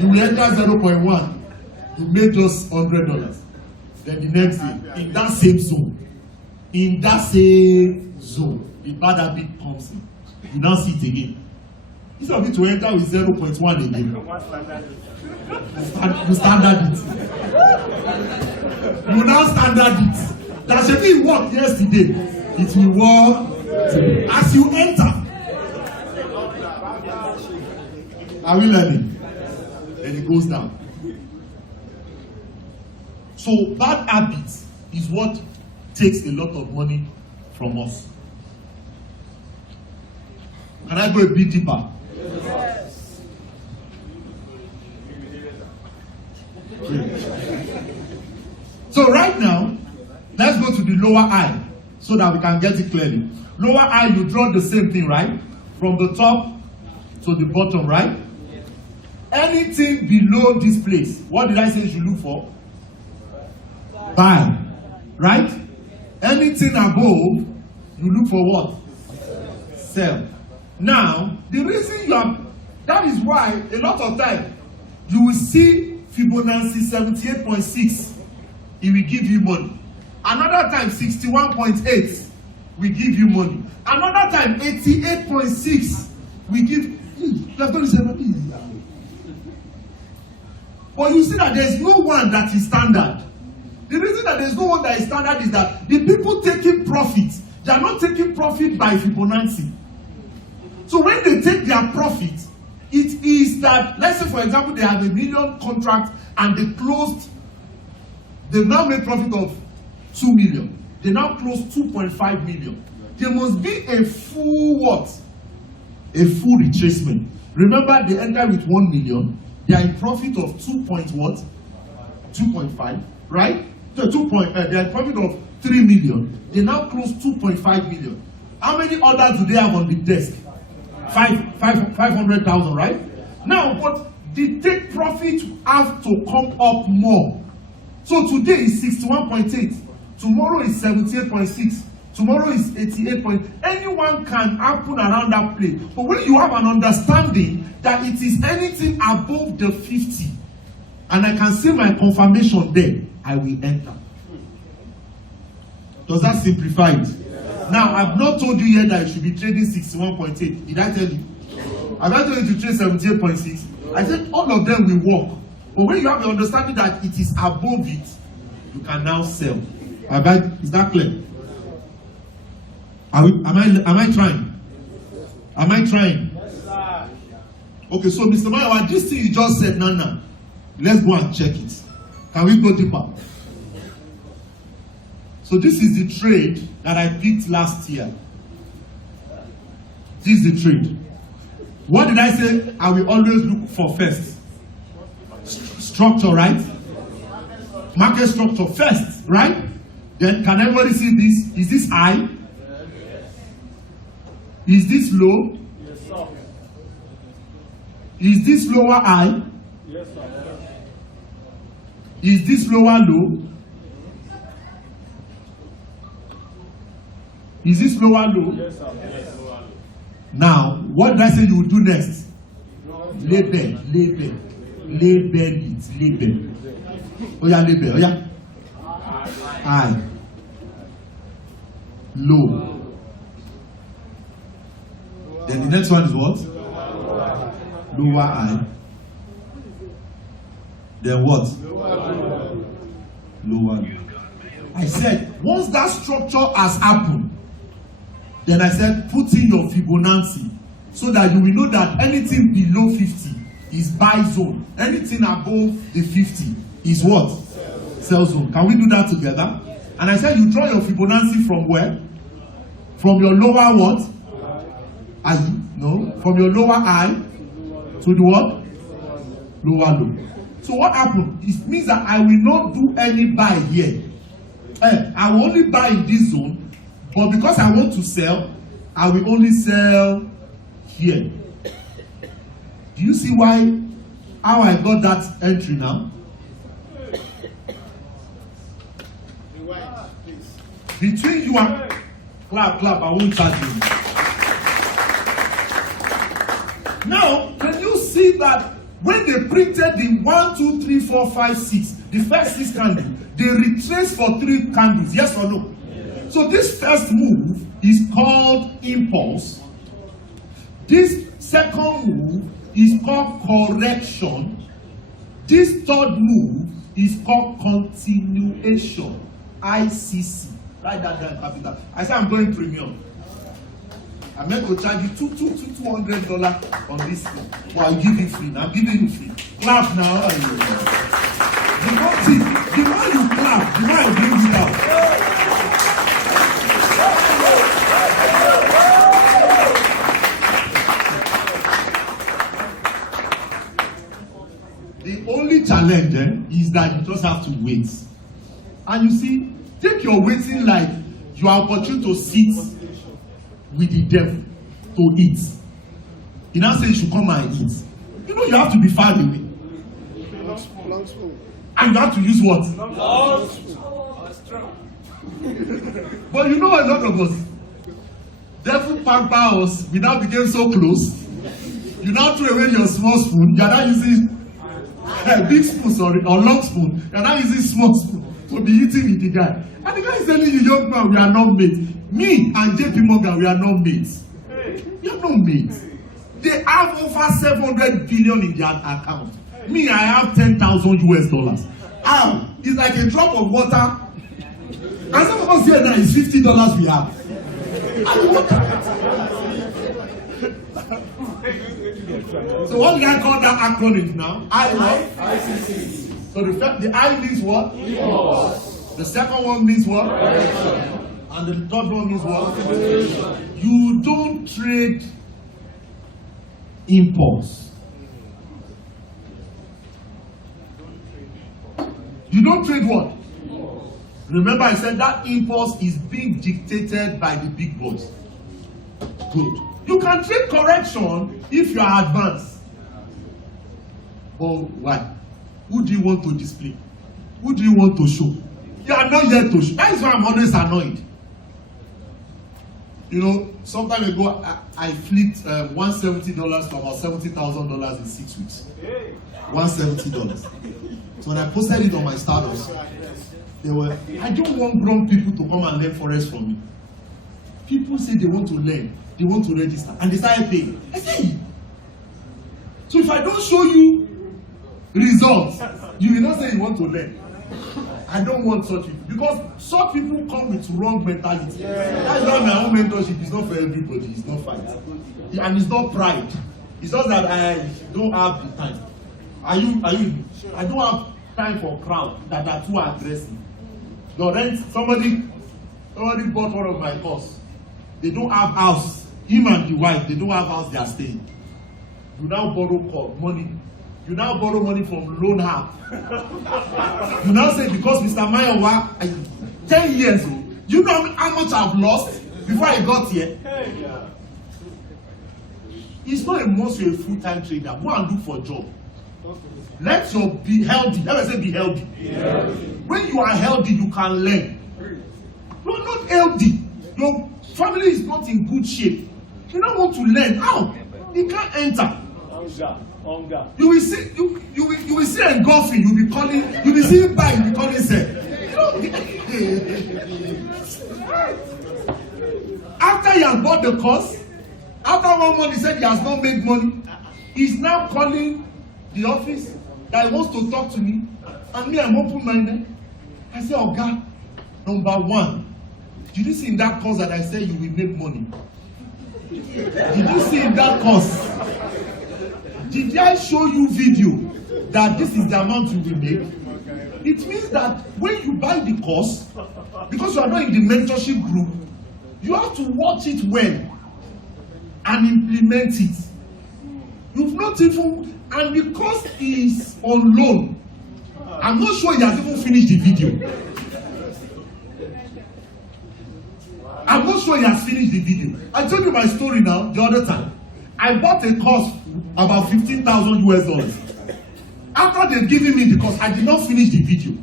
You will enter 0.1, you made just $100. Then the next day, in that same zone, the bad habit comes in. You now see it again. Instead of it to enter with 0.1 again, you standard it. You now standard it. That should be worked yesterday. It will work today. As you enter, are we learning? Then it goes down. So bad habits is what takes a lot of money from us. Can I go a bit deeper? Yes. So right now, let's go to the lower eye so that we can get it clearly. Lower eye, you draw the same thing, right? From the top to the bottom, right? Anything below this place, what did I say you should look for? Buy, right? Anything above, you look for what? Sell. Now, the reason that is why a lot of time you will see Fibonacci 78.6, it will give you money. Another time 61.8 will give you money. Another time 88.6 will give you. But you see that there's no one that is standard. The reason that there's no one that is standard is that the people taking profit, they are not taking profit by Fibonacci. So when they take their profit, it is that, let's say for example, they have 1 million contract and they closed, they now made profit of 2 million. They now close 2.5 million. There must be a full what? A full retracement. Remember, they entered with 1 million. They are in profit of 2.5, right? So they are in profit of 3 million. They now close 2.5 million. How many orders do they have on the desk? 500,000, right? Now, but the take profit have to come up more. So today is 61.8. Tomorrow is 78.6. Tomorrow is 88. Anyone can happen around that place. But when you have an understanding that it is anything above the 50, and I can see my confirmation there, I will enter. Does that simplify it? Now, I've not told you yet that you should be trading 61.8. Did I tell you? Have I told you to trade 78.6? I said all of them will work. But when you have the understanding that it is above it, you can now sell. Is that clear? Am I trying? Am I trying? Okay, so Mr. Mayowa, this thing you just said, Nana, let's go and check it. Can we go deeper? So this is the trade that I picked last year. This is the trade. What did I say? I will always look for first. Structure, right? Market structure first, right? Then can everybody see this? Is this high? Is this low? Yes, sir. Is this lower high? Yes, sir. Is this lower low? Is this lower low? Yes, sir. Yes, sir. Now, what did I say you will do next? Label. Label it. Label. Oh yeah, label. Oh yeah. High. Low. Then the next one is what? Lower high. Then what? Lower low. I said, once that structure has happened, then I said, put in your Fibonacci so that you will know that anything below 50 is buy zone. Anything above the 50 is what? Sell zone. Can we do that together? And I said, you draw your Fibonacci from where? From your lower what? No. From your lower high to the what? Lower low. So what happened? It means that I will not do any buy here. I will only buy in this zone. But because I want to sell, I will only sell here. Do you see how I got that entry now? Between you and clap, I won't charge you. Now, can you see that when they printed the 1, 2, 3, 4, 5, 6, the first 6 candles, they retraced for 3 candles, yes or no? So this first move is called impulse. This second move is called correction. This third move is called continuation. ICC. Write that down, capital. I say I'm going premium. I'm meant to charge you $200 on this thing. But I'll give you free. I'm giving you free. Clap now. The more you clap, the more I bring it out. The only challenge is that you just have to wait. And you see, take your waiting like you are opportune to sit with the devil to eat. He now says you should come and eat. You know you have to be far away. And you have to use what? But you know a lot of us, devil pamper us, we now became so close. You now throw away your small spoon, you are now using big spoon, or long spoon. You are now using small spoon to be eating with the guy. And the guy is telling you, young man, we are not mates. Me and JP Morgan, we are not mates. We are not mates. They have over 700 billion in their account. Me, I have 10,000 US dollars. How? It's like a drop of water. And some of us here now is $50 we have. So what do I call that acronym now? ICC. So the I means what? The second one means what? And the third one means what? You don't trade impulse. You don't trade what? Remember I said that impulse is being dictated by the big boys. Good. You can trade correction if you are advanced. But why? Who do you want to display? Who do you want to show? You are not yet to show. That is why I'm always annoyed. You know, some time ago, I flipped $170 to about $70,000 in 6 weeks. $170. So when I posted it on my status, I don't want grown people to come and learn Forex from me. People say they want to learn, they want to register, and they started paying. I say, so if I don't show you results, you will not say you want to learn. I don't want such people, because such people come with wrong mentality. That's why my own mentorship is not for everybody. It's not fight, and it's not pride. It's just that I don't have the time. Are you? I don't have time for crowd that are too aggressive. Your rent, somebody bought one of my course. They don't have house. Him and the wife, they don't have house. They are staying. You now borrow money. You now borrow money from loan app. You now say, because Mr. Mayowa, 10 years old, you know how much I've lost before I got here? It's not a must you're a full-time trader. Go and look for a job. Let your be healthy. Let me say be healthy. When you are healthy, you can learn. You're not healthy. Your family is not in good shape. You don't want to learn. How? You can't enter. Hunger. You will see. You will see engulfing. You will be calling. You will see buying. You will be calling sell. After he has bought the course, after 1 month he said he has not made money. He's now calling the office that he wants to talk to me, and me, I'm open-minded. I say, Oga, number one, did you see in that course that I said you will make money? Did you see in that course? Did I show you video that this is the amount you will make? It means that when you buy the course, because you are not in the mentorship group, you have to watch it well and implement it. You've not even, and because he's on loan, I'm not sure he has even finished the video. I'm not sure he has finished the video. I told you my story now the other time. I bought a course about $15,000 US. After they've given me the course, I did not finish the video.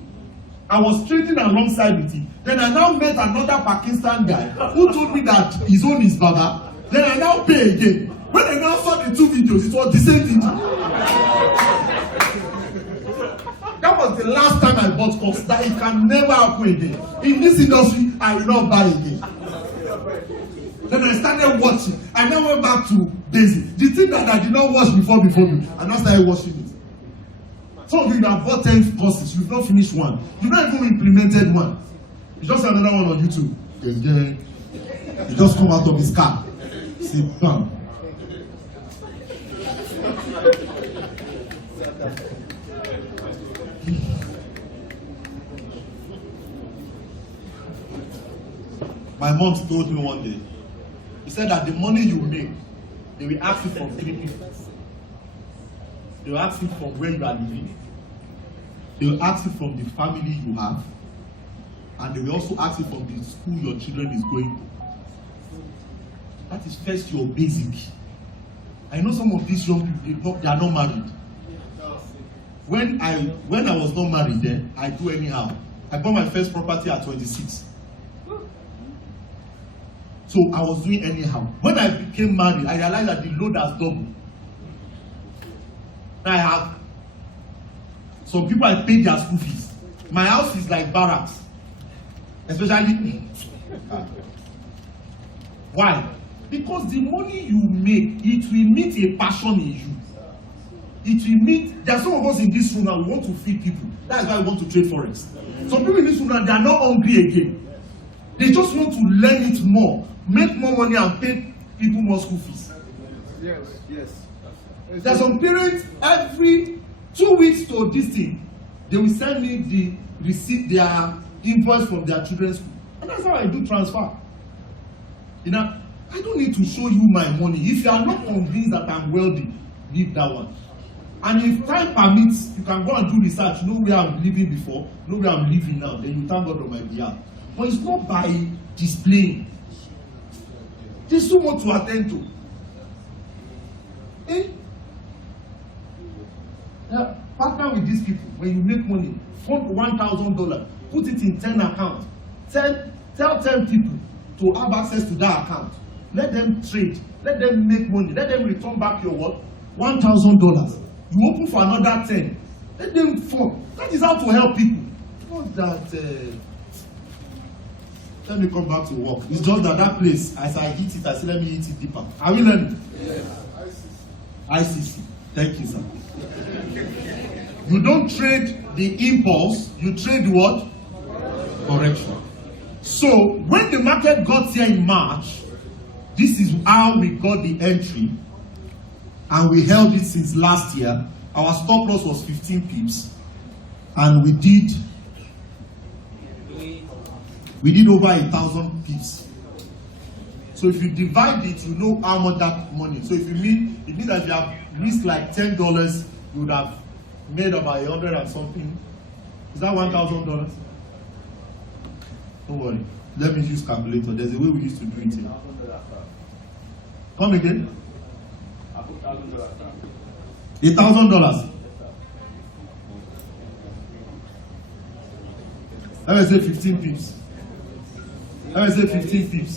I was trading alongside with him. Then I now met another Pakistan guy who told me that his own is Baba. Then I now pay again. When I now saw the two videos, it was the same video. That was the last time I bought course. That it can never happen again. In this industry, I will not buy again. Then I started watching. I now went back to basic. The thing that I did not watch before me, I now started watching it. Some of you have bought 10 courses, you've not finished one. You've not even implemented one. You just have another one on YouTube. You just come out of his car. Say, bam. My mom told me one day, he said that the money you make, they will ask you from 3 people. They will ask you from where you are living. They will ask you from the family you have. And they will also ask you from the school your children is going to. That is first your basic. I know some of these young people, they are not married. When I was not married then, I do anyhow. I bought my first property at 26. So I was doing anyhow. When I became married, I realized that the load has doubled. I have some people, I paid their school fees. My house is like barracks, especially me. Why? Because the money you make, it will meet a passion in you. it will mean there are some of us in this room now we want to feed people. That's why we want to trade forex. Some people in this room now they are not hungry again. They just want to learn it more, make more money and pay people more school fees. Yes. There are some parents every 2 weeks to this thing, they will send me the receipt, their invoice from their children's school. And that's how I do transfer. You know, I don't need to show you my money. If you are not convinced that I'm wealthy, leave that one. And if time permits, you can go and do research, know where I'm living before, know where I'm living now, then you thank God on my behalf. But it's not by displaying. There's so much to attend to. Partner with these people. When you make money, fund $1,000, put it in 10 accounts. Tell 10 people to have access to that account. Let them trade. Let them make money. Let them return back your what? $1,000. You open for another 10. Let them fund. That is how to help people. Not that. Let me come back to work. It's just that place, as I hit it, I say, let me hit it deeper. Are we learning? Yes. ICC. Thank you, sir. You don't trade the impulse, you trade what? Correction. So, when the market got here in March, this is how we got the entry, and we held it since last year. Our stop loss was 15 pips, and we did over 1,000 pips. So if you divide it, you know how much that money. So if it means that you have risked like $10, you would have made about 100 and something. Is that $1,000? Don't worry. Let me use calculator. There's a way we used to do it here. Come again? $1,000. Let me say 15 pips. Let me say 15 pips.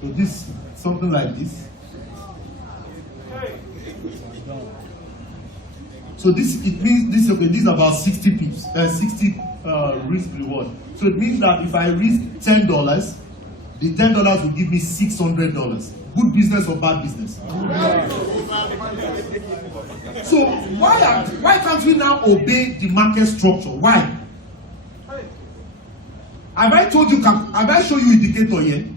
So this, something like this. So this, it means this, okay, this is about 60 pips, 60 risk reward. So it means that if I risk $10, the $10 will give me $600. Good business or bad business? So why can't we now obey the market structure? Why? Have I told you? Have I shown you indicator here?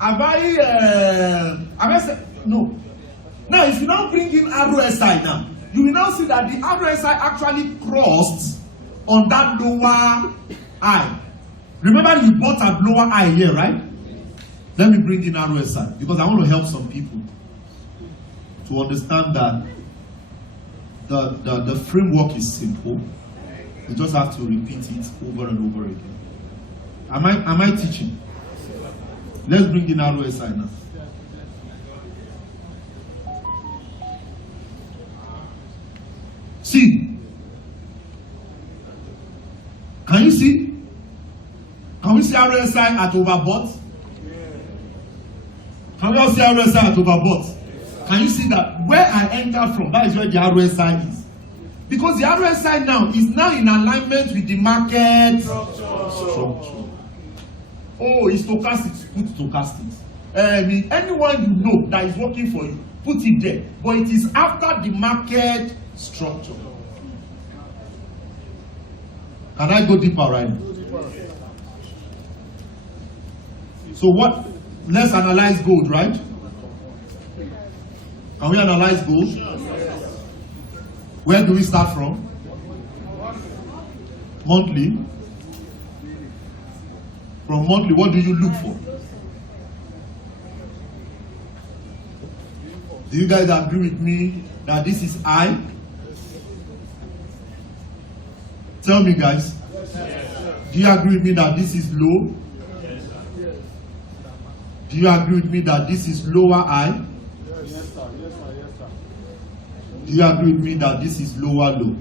Have I said no? Now, if you now bring in RSI now, you will now see that the RSI actually crossed on that lower high. Remember, you bought at lower high here, right? Let me bring in RSI because I want to help some people to understand that the framework is simple. You just have to repeat it over and over again. Am I teaching? Let's bring in RSI now. See, can you see? Can we see RSI at overbought? Can we all see RSI at overbought? Can you see that where I entered from, that is where the RSI is? Because the RSI now is now in alignment with the market structure. Oh, it's stochastics, put stochastics. Anyone you know that is working for you, put it there. But it is after the market structure. Can I go deeper right now? So what? Let's analyze gold, right? Can we analyze gold? Where do we start from? Monthly. From monthly, what do you look for? Do you guys agree with me that this is high? Tell me, guys. Do you agree with me that this is low? Do you agree with me that this is lower high? Do you agree with me that this is lower low?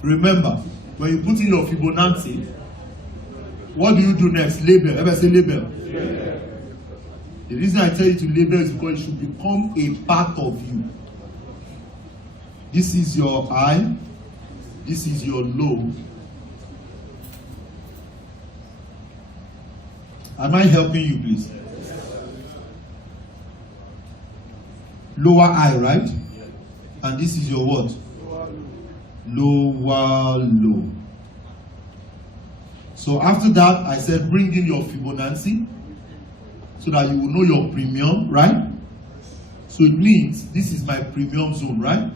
Remember, when you put in your Fibonacci, what do you do next? Label. Ever say label? The reason I tell you to label is because it should become a part of you. This is your high. This is your low. Am I helping you, please? Lower high, right? And this is your what? Lower low. So after that, I said bring in your Fibonacci so that you will know your premium, right? So it means this is my premium zone, right?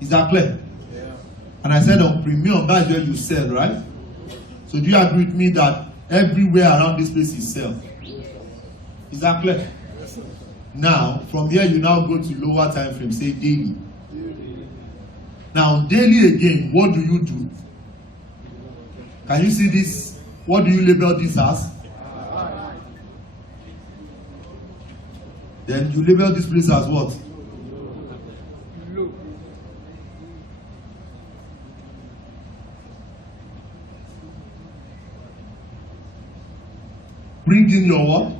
Is that clear? Yeah. And I said on premium, that's where you sell, right? So do you agree with me that everywhere around this place is sell? Is that clear? Yes, sir. Now, from here you now go to lower time frame, say daily. Now, on daily again, what do you do? Can you see this? What do you label this as? Then you label this place as what? Bring in your what?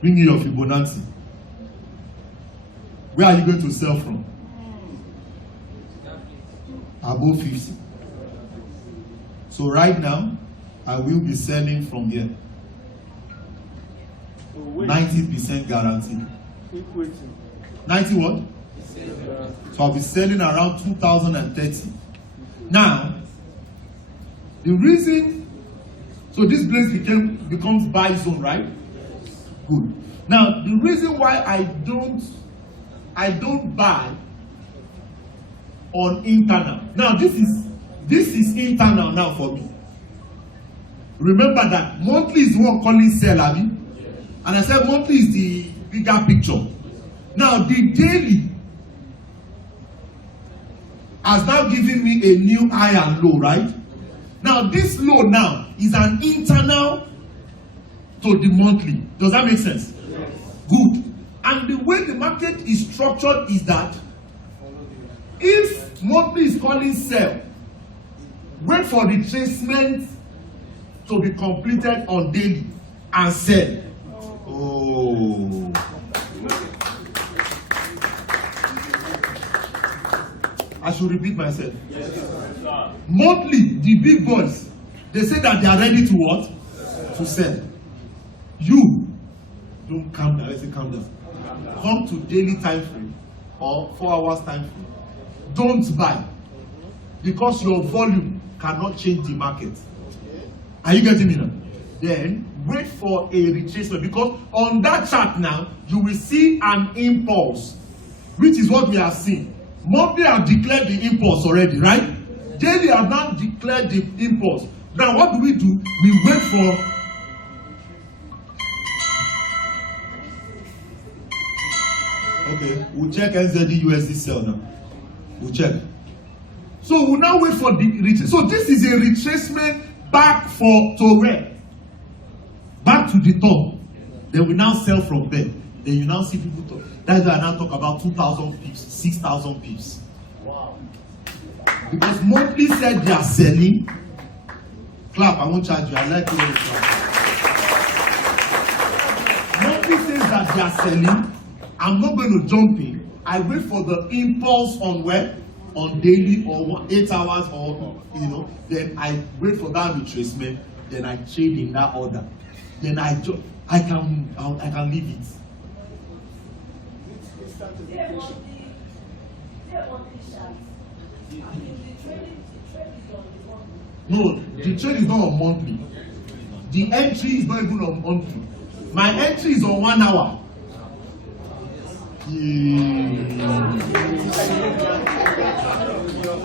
Bring in your Fibonacci. Where are you going to sell from? Above 50. So right now, I will be selling from here. 90% guaranteed. 90 what? So I'll be selling around 2030. Now, the reason, so this place becomes buy zone, right? Good. Now, the reason why I don't buy on internal. Now, this is internal now for me. Remember that monthly is what I'm calling sell, Abi? And I said monthly is the bigger picture. Now, the daily has now given me a new high and low, right? Now, this low now is an internal to the monthly. Does that make sense? Yes. Good. And the way the market is structured is that if monthly is calling sell, wait for retracement to be completed on daily and sell. Oh. I should repeat myself. Yes. Monthly, the big boys, they say that they are ready to what? To sell. You don't calm down. I say calm down. Come to daily time frame or 4 hours time frame. Don't buy because your volume cannot change the market. Are you getting me now? Then wait for a retracement because on that chart now you will see an impulse, which is what we have seen. Monthly have declared the impulse already, right? Daily have now declared the impulse. Now what do? We wait for okay, we'll check NZD USD sell now. We'll check. So we'll now wait for the retracement. So this is a retracement back to where? Back to the top. Then we now sell from there. Then you now see people talk. That's why I now talk about 2,000 pips, 6,000 pips. Wow. Because monthly said they are selling. Clap, I won't charge you. I like you when you clap. Monthly says that they are selling. I'm not going to jump in. I wait for the impulse on where? On daily or 8 hours or, then I wait for that retracement. Then I trade in that order. Then I can leave it. No, the trade is not on monthly. The entry is not even on monthly. My entry is on 1 hour.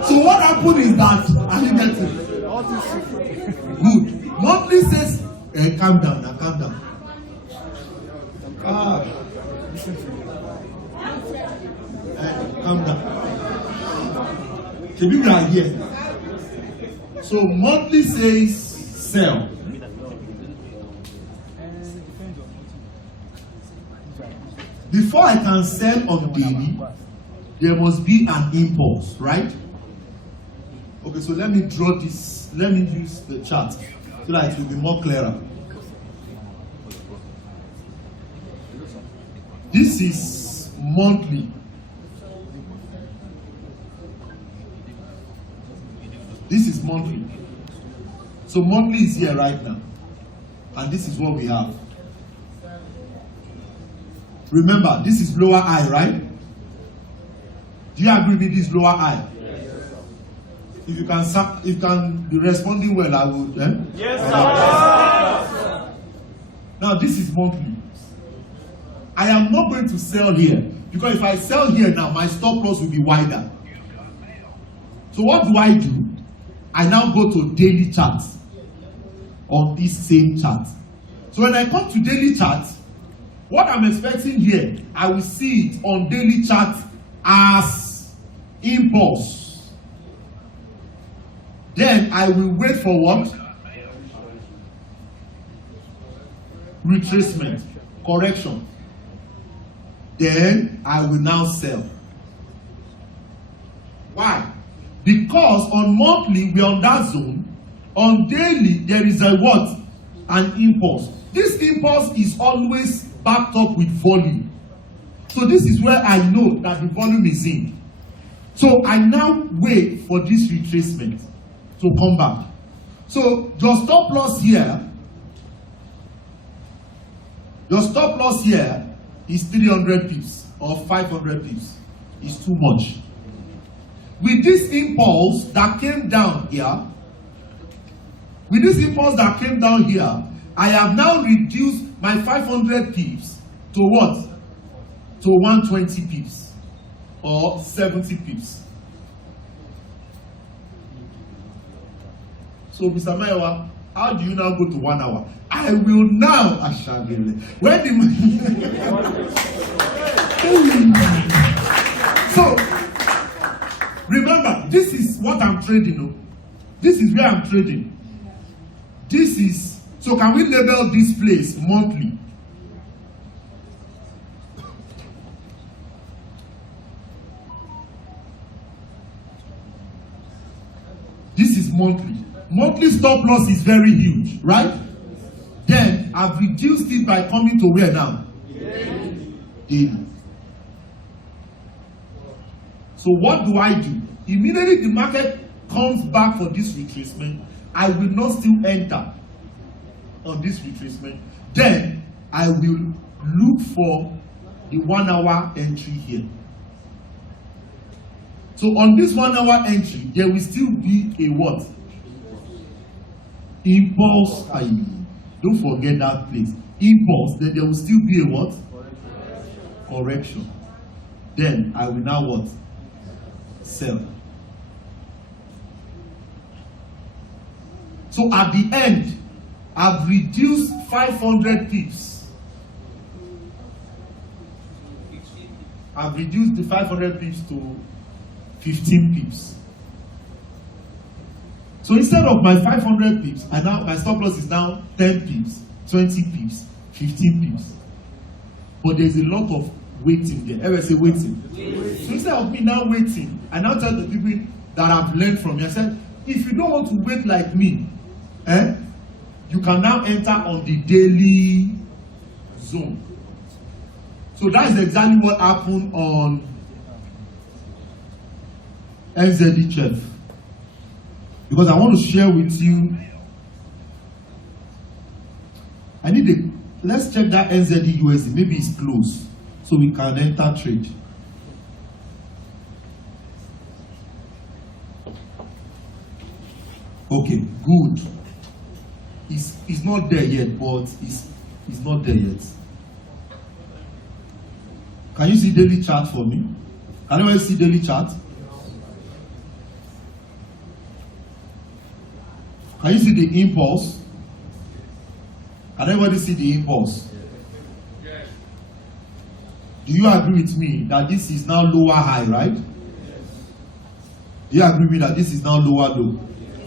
So what happened is that I didn't get it. Good. Monthly says, calm down now, calm down. Calm down. The people are here. So monthly says sell. Before I can sell on daily, there must be an impulse, right? Okay, so let me draw this. Let me use the chart so that it will be more clearer. This is monthly. This is monthly. So monthly is here right now. And this is what we have. Remember, this is lower high, right? Do you agree with this lower high? Yes. If you can be responding well, I would. Yes, sir. Now this is monthly. I am not going to sell here because if I sell here now, my stop loss will be wider. So what do? I now go to daily chart on this same chart. So when I come to daily chart, what I'm expecting here, I will see it on daily chart as impulse. Then I will wait for what? Retracement, correction. Then I will now sell. Why? Because on monthly we are on that zone. On daily there is a what? An impulse. This impulse is always backed up with volume. So this is where I know that the volume is in. So I now wait for this retracement to come back. So your stop loss here is 300 pips or 500 pips. It's too much. With this impulse that came down here, I have now reduced my 500 pips to what? To 120 pips or 70 pips. So, Mr. Mayowa, how do you now go to 1 hour? I will now, when so, remember, this is what I'm trading. This is where I'm trading. So can we label this place monthly? This is monthly. Monthly stop loss is very huge, right? Then I've reduced it by coming to where now? Daily. So what do? Immediately the market comes back for this retracement, I will not still enter on this retracement. Then I will look for the 1 hour entry here. So on this 1 hour entry, there will still be a what? Impulse. Don't forget that place. Impulse. Then there will still be a what? Correction. Then I will now what? Sell. So at the end, I've reduced 500 pips. I've reduced the 500 pips to 15 pips. So instead of my 500 pips, my stop loss is now 10 pips, 20 pips, 15 pips. But there's a lot of waiting there. Ever say waiting? So instead of me now waiting, I now tell the people that I've learned from me, I said, if you don't want to wait like me, you can now enter on the daily zone. So that is exactly what happened on NZD12. Because I want to share with you, let's check that NZD USD. Maybe it's close, so we can enter trade. Okay, good. It's not there yet, but it's not there yet. Can you see daily chart for me? Can anyone see daily chart? Can you see the impulse? Can everybody see the impulse? Yes. Do you agree with me that this is now lower high, right? Yes. Do you agree with me that this is now lower low? Yes.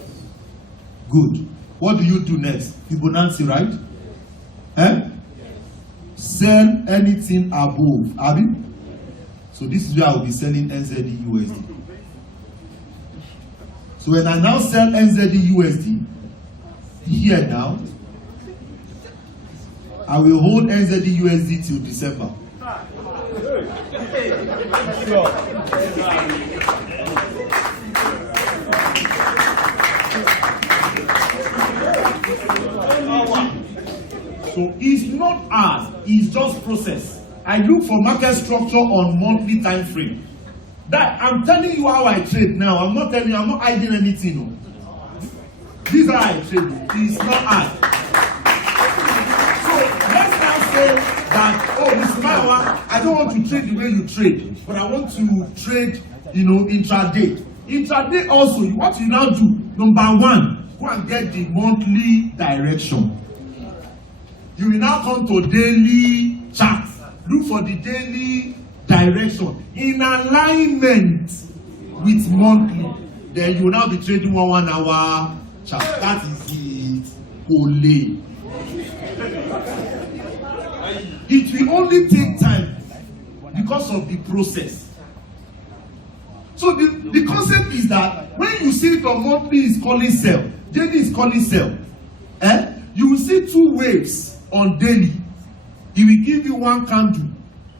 Good. What do you do next? Fibonacci, right? Yes. Sell anything above. Abi? So this is where I will be selling NZD USD. So when I now sell NZD USD, here now, I will hold NZD USD till December. So it's not hard, it's just process. I look for market structure on monthly time frame. That I'm telling you how I trade now. I'm not telling you, I'm not hiding anything. No. This is how I trade. It's not hard. So let's now say that, oh, Mr. Mayowa, I don't want to trade the way you trade, but I want to trade, intraday. Intraday also, what you now do, number one, go and get the monthly direction. You will now come to daily chart. Look for the daily direction in alignment with monthly. Then you will now be trading 1 hour chart. That is it. Ole. It will only take time because of the process. So the concept is that when you see it on monthly is calling sell, daily is calling sell, you will see 2 waves on daily. He will give you 1 candle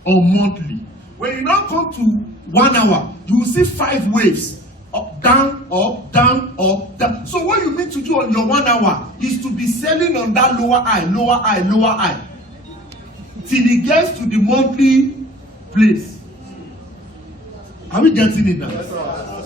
on monthly. When you now come to 1 hour, you will see 5 waves. Up, down, up, down, up, down. So what you need to do on your 1 hour is to be selling on that lower high, lower high, lower high, till it gets to the monthly place. Are we getting it now? Yes, sir.